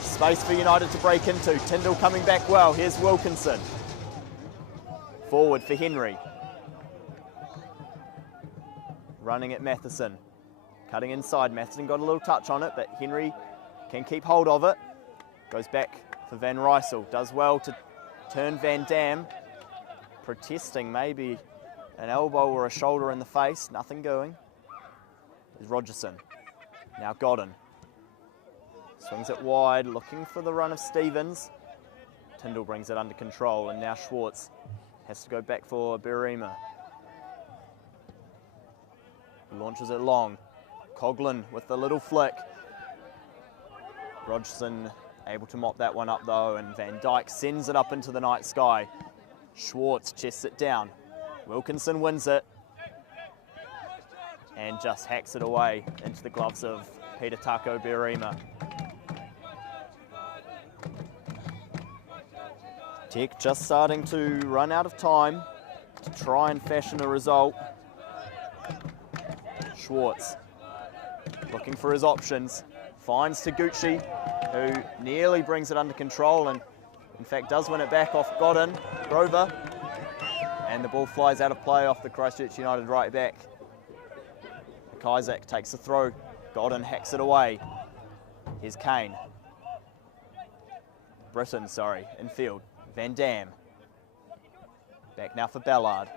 Space for United to break into. Tyndall coming back well. Here's Wilkinson. Forward for Henry. Running at Matheson. Cutting inside. Matheson got a little touch on it, but Henry can keep hold of it. Goes back for Van Rysel. Does well to turn Van Dam. Protesting maybe an elbow or a shoulder in the face. Nothing going. Is Rogerson. Now Godden. Swings it wide, looking for the run of Stevens. Tyndall brings it under control, and now Schwartz has to go back for Berima. Launches it long. Coughlin with the little flick. Rogerson able to mop that one up though, and Van Dijk sends it up into the night sky. Schwartz chests it down. Wilkinson wins it. And just hacks it away into the gloves of Peter Tako Berima. Tech just starting to run out of time to try and fashion a result. Schwartz looking for his options. Finds Taguchi, who nearly brings it under control and in fact does win it back off Godden. Grover. And the ball flies out of play off the Christchurch United right back. Isaac takes a throw. Godden hacks it away. Here's Kane. Britton, in field. Van Dam. Back now for Ballard.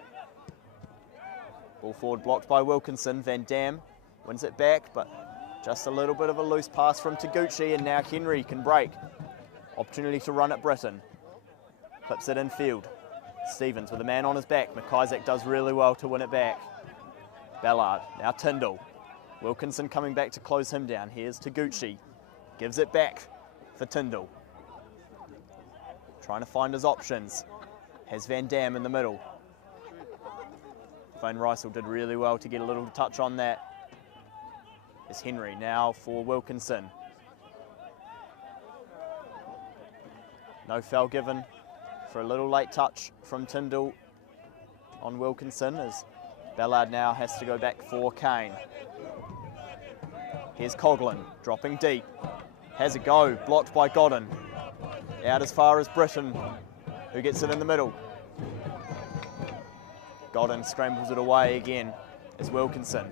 Ball forward blocked by Wilkinson. Van Dam wins it back, but just a little bit of a loose pass from Taguchi, and now Henry can break. Opportunity to run at Britton. Clips it in field. Stevens with a man on his back. McIsaac does really well to win it back. Ballard, now Tyndall. Wilkinson coming back to close him down. Here's Taguchi. Gives it back for Tyndall. Trying to find his options. Has Van Dam in the middle. Van Rysel did really well to get a little touch on that. It's Henry now for Wilkinson. No foul given for a little late touch from Tyndall on Wilkinson as Ballard now has to go back for Kane. Here's Coughlin, dropping deep. Has a go, blocked by Godden. Out as far as Britton, who gets it in the middle. Godden scrambles it away again as Wilkinson.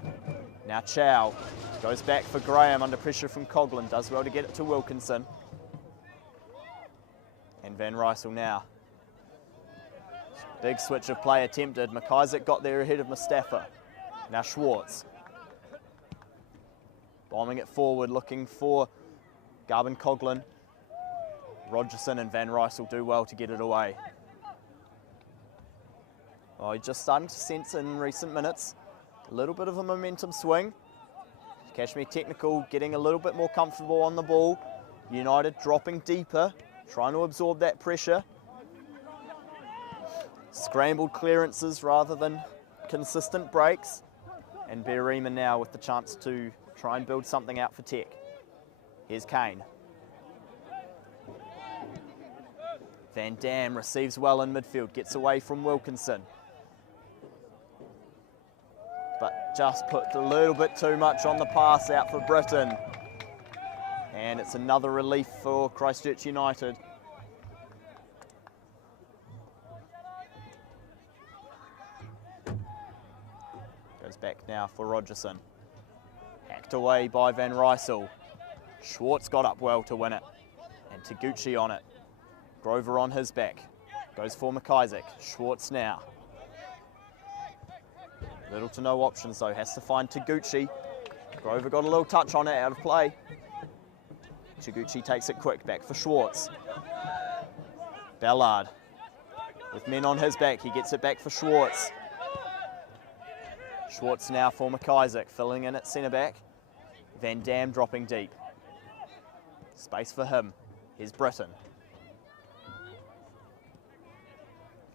Now Chow goes back for Graham under pressure from Coughlin. Does well to get it to Wilkinson. And Van Rysel now. Big switch of play attempted. McIsaac got there ahead of Mustafa. Now Schwartz. Bombing it forward, looking for Garvin Coughlin. Rogerson and Van Rysel do well to get it away. Oh, he's just starting to sense in recent minutes a little bit of a momentum swing. Cashmere Technical getting a little bit more comfortable on the ball. United dropping deeper, trying to absorb that pressure. Scrambled clearances rather than consistent breaks. And Berima now with the chance to try and build something out for Tech. Here's Kane. Van Dam receives well in midfield, gets away from Wilkinson. But just put a little bit too much on the pass out for Britton. And it's another relief for Christchurch United. Goes back now for Rogerson. Hacked away by Van Rysel. Schwartz got up well to win it. And Taguchi on it. Grover on his back. Goes for McIsaac. Schwartz now. Little to no options though. Has to find Taguchi. Grover got a little touch on it, out of play. Taguchi takes it quick. Back for Schwartz. Ballard. With men on his back, he gets it back for Schwartz. Schwartz now for McIsaac, filling in at centre back. Van Dam dropping deep. Space for him. Here's Britton.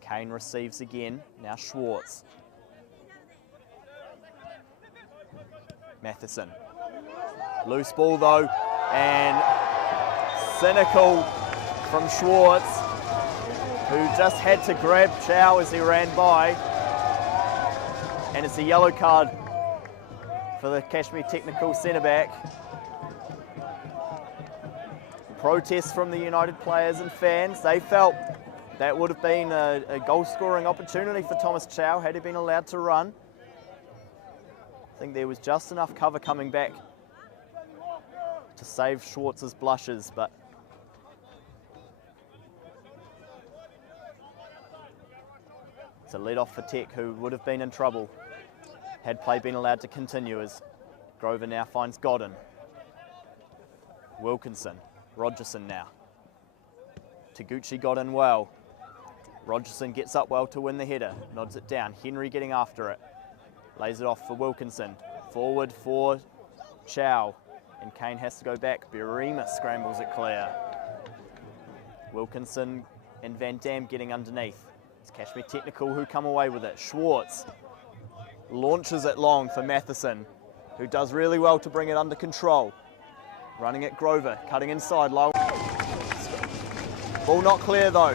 Kane receives again. Now Schwartz. Matheson. Loose ball though, and cynical from Schwartz, who just had to grab Chow as he ran by. And it's a yellow card for the Cashmere Technical centre-back. Protests from the United players and fans. They felt that would have been a goal-scoring opportunity for Thomas Chow had he been allowed to run. I think there was just enough cover coming back to save Schwartz's blushes, but it's a lead-off for Tech, who would have been in trouble had play been allowed to continue, as Grover now finds Godden. Wilkinson, Rogerson now. Taguchi got in well. Rogerson gets up well to win the header, nods it down. Henry getting after it. Lays it off for Wilkinson. Forward for Chow. And Kane has to go back. Berima scrambles it clear. Wilkinson and Van Dam getting underneath. It's Cashmere Technical who come away with it. Schwartz launches it long for Matheson, who does really well to bring it under control. Running at Grover, cutting inside low. Ball not clear though.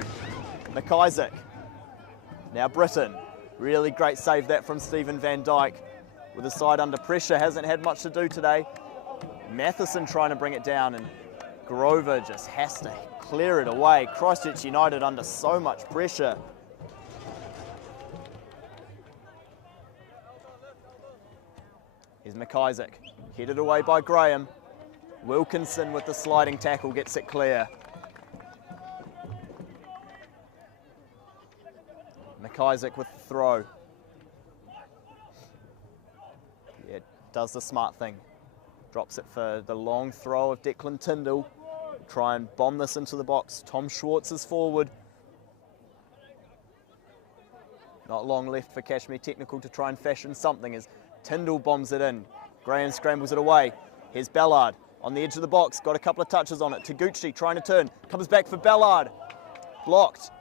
McIsaac. Now Britton. Really great save that from Stephen Van Dyke. With the side under pressure, hasn't had much to do today. Matheson trying to bring it down, and Grover just has to clear it away. Christchurch United under so much pressure. Here's McIsaac, headed away by Graham. Wilkinson with the sliding tackle gets it clear. McIsaac with the throw. Yeah, does the smart thing. Drops it for the long throw of Declan Tyndall. Try and bomb this into the box. Tom Schwartz is forward. Not long left for Cashmere Technical to try and fashion something as Tyndall bombs it in. Graham scrambles it away. Here's Ballard on the edge of the box. Got a couple of touches on it. Taguchi trying to turn. Comes back for Ballard. Blocked.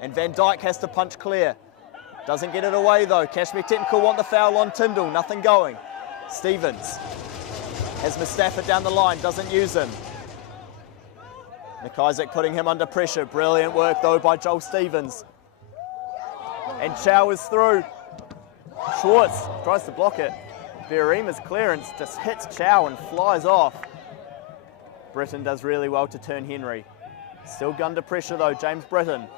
And Van Dyke has to punch clear. Doesn't get it away though. Cashmere Technical want the foul on Tyndall. Nothing going. Stevens has Mustafa down the line. Doesn't use him. McIsaac putting him under pressure. Brilliant work though by Joel Stevens. And Chow is through. Schwartz tries to block it. Berima's clearance just hits Chow and flies off. Britton does really well to turn Henry. Still under pressure though, James Britton.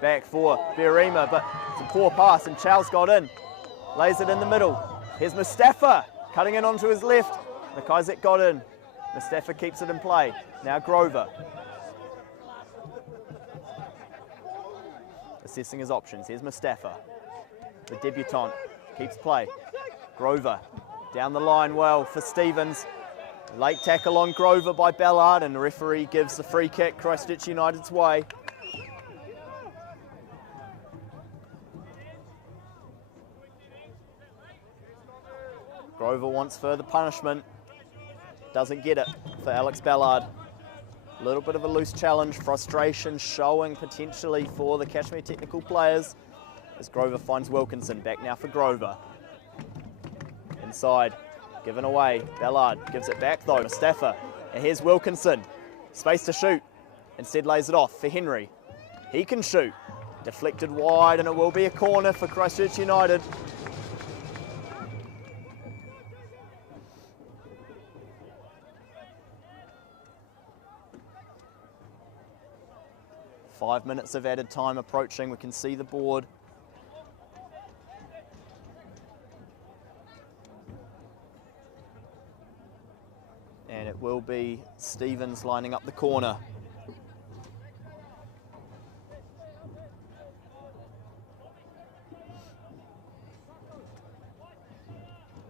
Back for Berima, but it's a poor pass and Chow's got in. Lays it in the middle. Here's Mustafa cutting in onto his left. McIsaac got in. Mustafa keeps it in play. Now Grover. Assessing his options. Here's Mustafa. The debutant keeps play. Grover down the line well for Stevens. Late tackle on Grover by Ballard, and the referee gives the free kick Christchurch United's way. Grover wants further punishment. Doesn't get it for Alex Ballard. A little bit of a loose challenge, frustration showing potentially for the Cashmere Technical players as Grover finds Wilkinson. Back now for Grover. Inside, given away. Ballard gives it back though. Mustafa. And here's Wilkinson. Space to shoot. Instead lays it off for Henry. He can shoot. Deflected wide, and it will be a corner for Christchurch United. Five minutes of added time approaching. We can see the board. And it will be Stevens lining up the corner.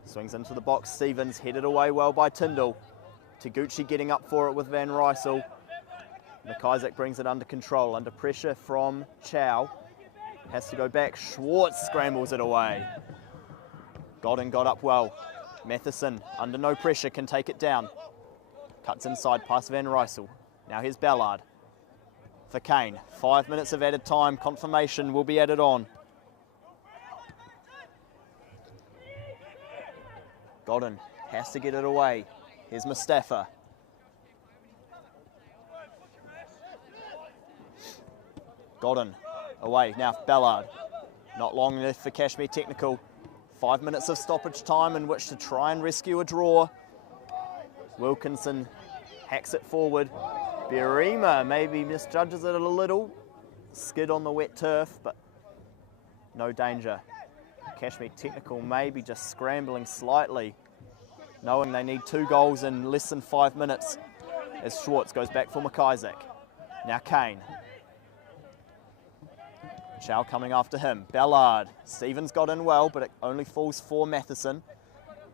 Swings into the box. Stevens headed away well by Tyndall. Taguchi getting up for it with Van Rysel. McIsaac brings it under control, under pressure from Chow. Has to go back. Schwartz scrambles it away. Godden got up well. Matheson, under no pressure, can take it down. Cuts inside past Van Rysel. Now here's Ballard. For Kane, 5 minutes of added time. Confirmation will be added on. Godden has to get it away. Here's Mustafa. Godden away. Now Ballard. Not long left for Cashmere Technical. 5 minutes of stoppage time in which to try and rescue a draw. Wilkinson hacks it forward. Birima maybe misjudges it a little. Skid on the wet turf, but no danger. Cashmere Technical maybe just scrambling slightly, knowing they need 2 goals in less than 5 minutes, as Schwartz goes back for McIsaac. Now Kane. Chow coming after him. Ballard. Stevens got in well, but it only falls for Matheson.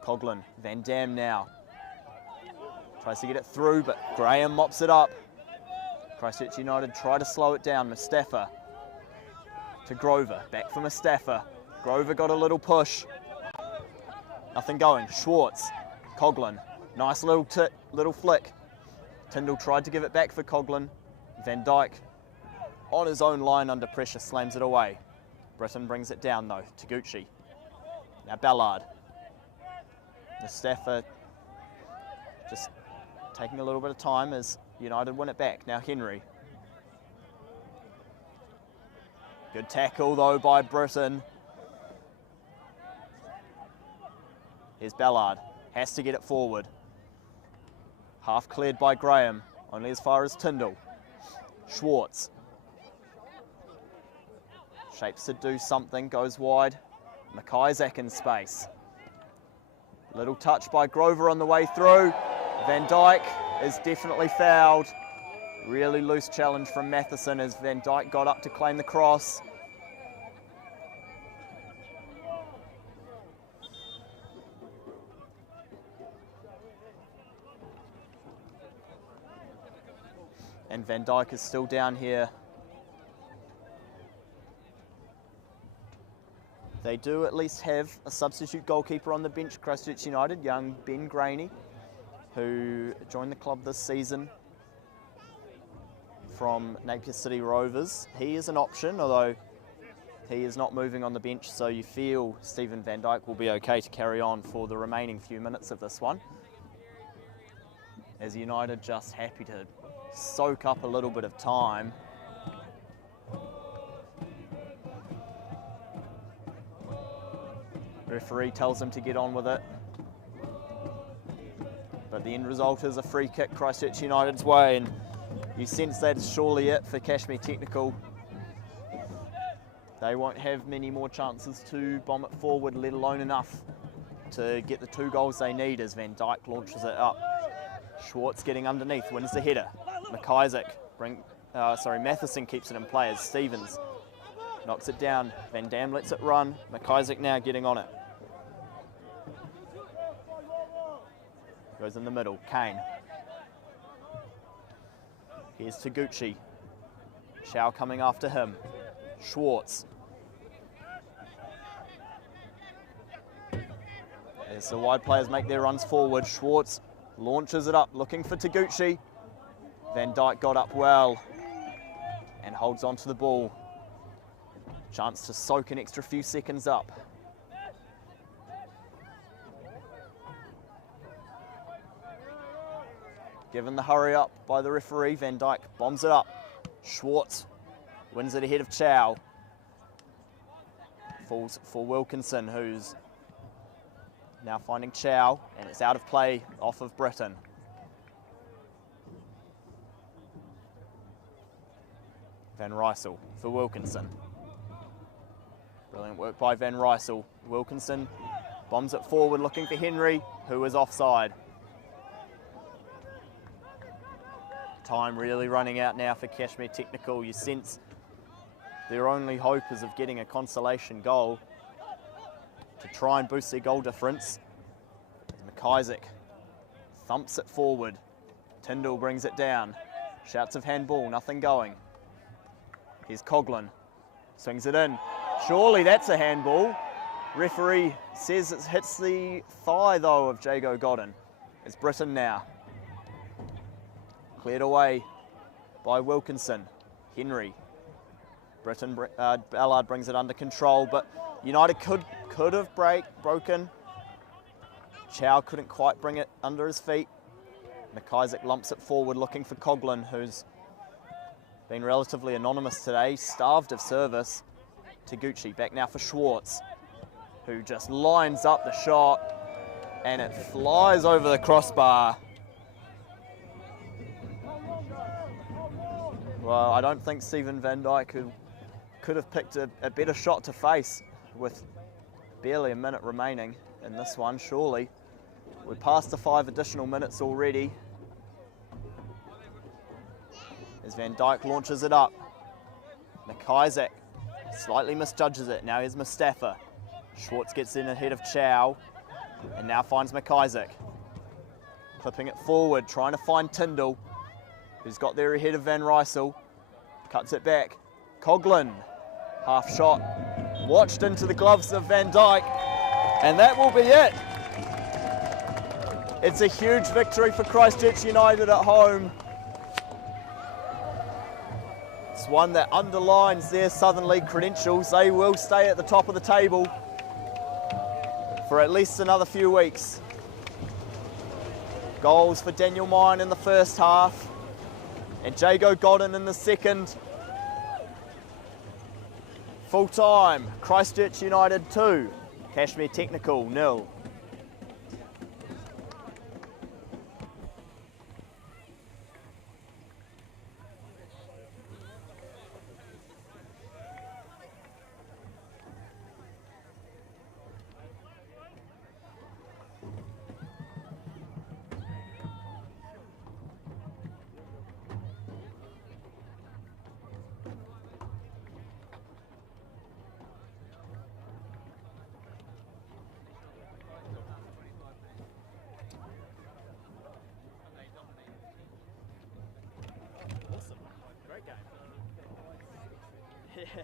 Coughlin. Van Dam now. Tries to get it through, but Graham mops it up. Christchurch United try to slow it down. Mustafa to Grover. Back for Mustafa. Grover got a little push. Nothing going. Schwartz. Coughlin. Nice little flick. Tyndall tried to give it back for Coughlin. Van Dijk on his own line under pressure slams it away. Britton brings it down though. Taguchi. Now Ballard. Mustafa just taking a little bit of time as United win it back. Now Henry. Good tackle though by Britton. Here's Ballard. Has to get it forward. Half cleared by Graham. Only as far as Tyndall. Schwartz. Shapes to do something. Goes wide. McIsaac in space. Little touch by Grover on the way through. Van Dijk is definitely fouled. Really loose challenge from Matheson as Van Dijk got up to claim the cross. And Van Dijk is still down here. They do at least have a substitute goalkeeper on the bench, Christchurch United, young Ben Graney, who joined the club this season from Napier City Rovers. He is an option, although he is not moving on the bench, so you feel Stephen Van Dijk will be okay to carry on for the remaining few minutes of this one. As United just happy to soak up a little bit of time. Referee tells them to get on with it. But the end result is a free kick Christchurch United's way, and you sense that's surely it for Cashmere Technical. They won't have many more chances to bomb it forward, let alone enough to get the 2 goals they need as Van Dijk launches it up. Schwartz getting underneath, wins the header. McIsaac, Matheson keeps it in play as Stevens knocks it down. Van Dam lets it run. McIsaac now getting on it. Goes in the middle. Kane. Here's Taguchi. Chow coming after him. Schwartz. As the wide players make their runs forward, Schwartz launches it up, looking for Taguchi. Van Dijk got up well and holds on to the ball. Chance to soak an extra few seconds up. Given the hurry up by the referee, Van Dijk bombs it up. Schwartz wins it ahead of Chow. Falls for Wilkinson, who's now finding Chow, and it's out of play off of Britton. Van Rysel for Wilkinson. Brilliant work by Van Rysel. Wilkinson bombs it forward looking for Henry, who is offside. Time really running out now for Cashmere Technical. You sense their only hope is of getting a consolation goal to try and boost their goal difference. McIsaac thumps it forward. Tyndall brings it down. Shouts of handball, nothing going. Here's Coughlin, swings it in. Surely that's a handball. Referee says it hits the thigh though of Jago Godden. It's Britton now. Cleared away by Wilkinson. Henry. Ballard brings it under control, but United could have broken. Chow couldn't quite bring it under his feet. McIsaac lumps it forward looking for Coughlin, who's been relatively anonymous today, starved of service. Taguchi back now for Schwartz, who just lines up the shot and it flies over the crossbar. Well, I don't think Stephen Van Dijk could have picked a better shot to face with barely a minute remaining in this one, surely. We're past the 5 additional minutes already. As Van Dijk launches it up. McIsaac slightly misjudges it. Now here's Mustafa. Schwartz gets in ahead of Chow and now finds McIsaac. Clipping it forward, trying to find Tyndall, who's got there ahead of Van Rysel. Cuts it back. Coughlin, half shot, watched into the gloves of Van Dijk, and that will be it. It's a huge victory for Christchurch United at home. It's one that underlines their Southern League credentials. They will stay at the top of the table for at least another few weeks. Goals for Daniel Mine in the first half and Jago Godden in the second. Full time, Christchurch United 2, Cashmere Technical 0. Awesome. Great game. Yeah.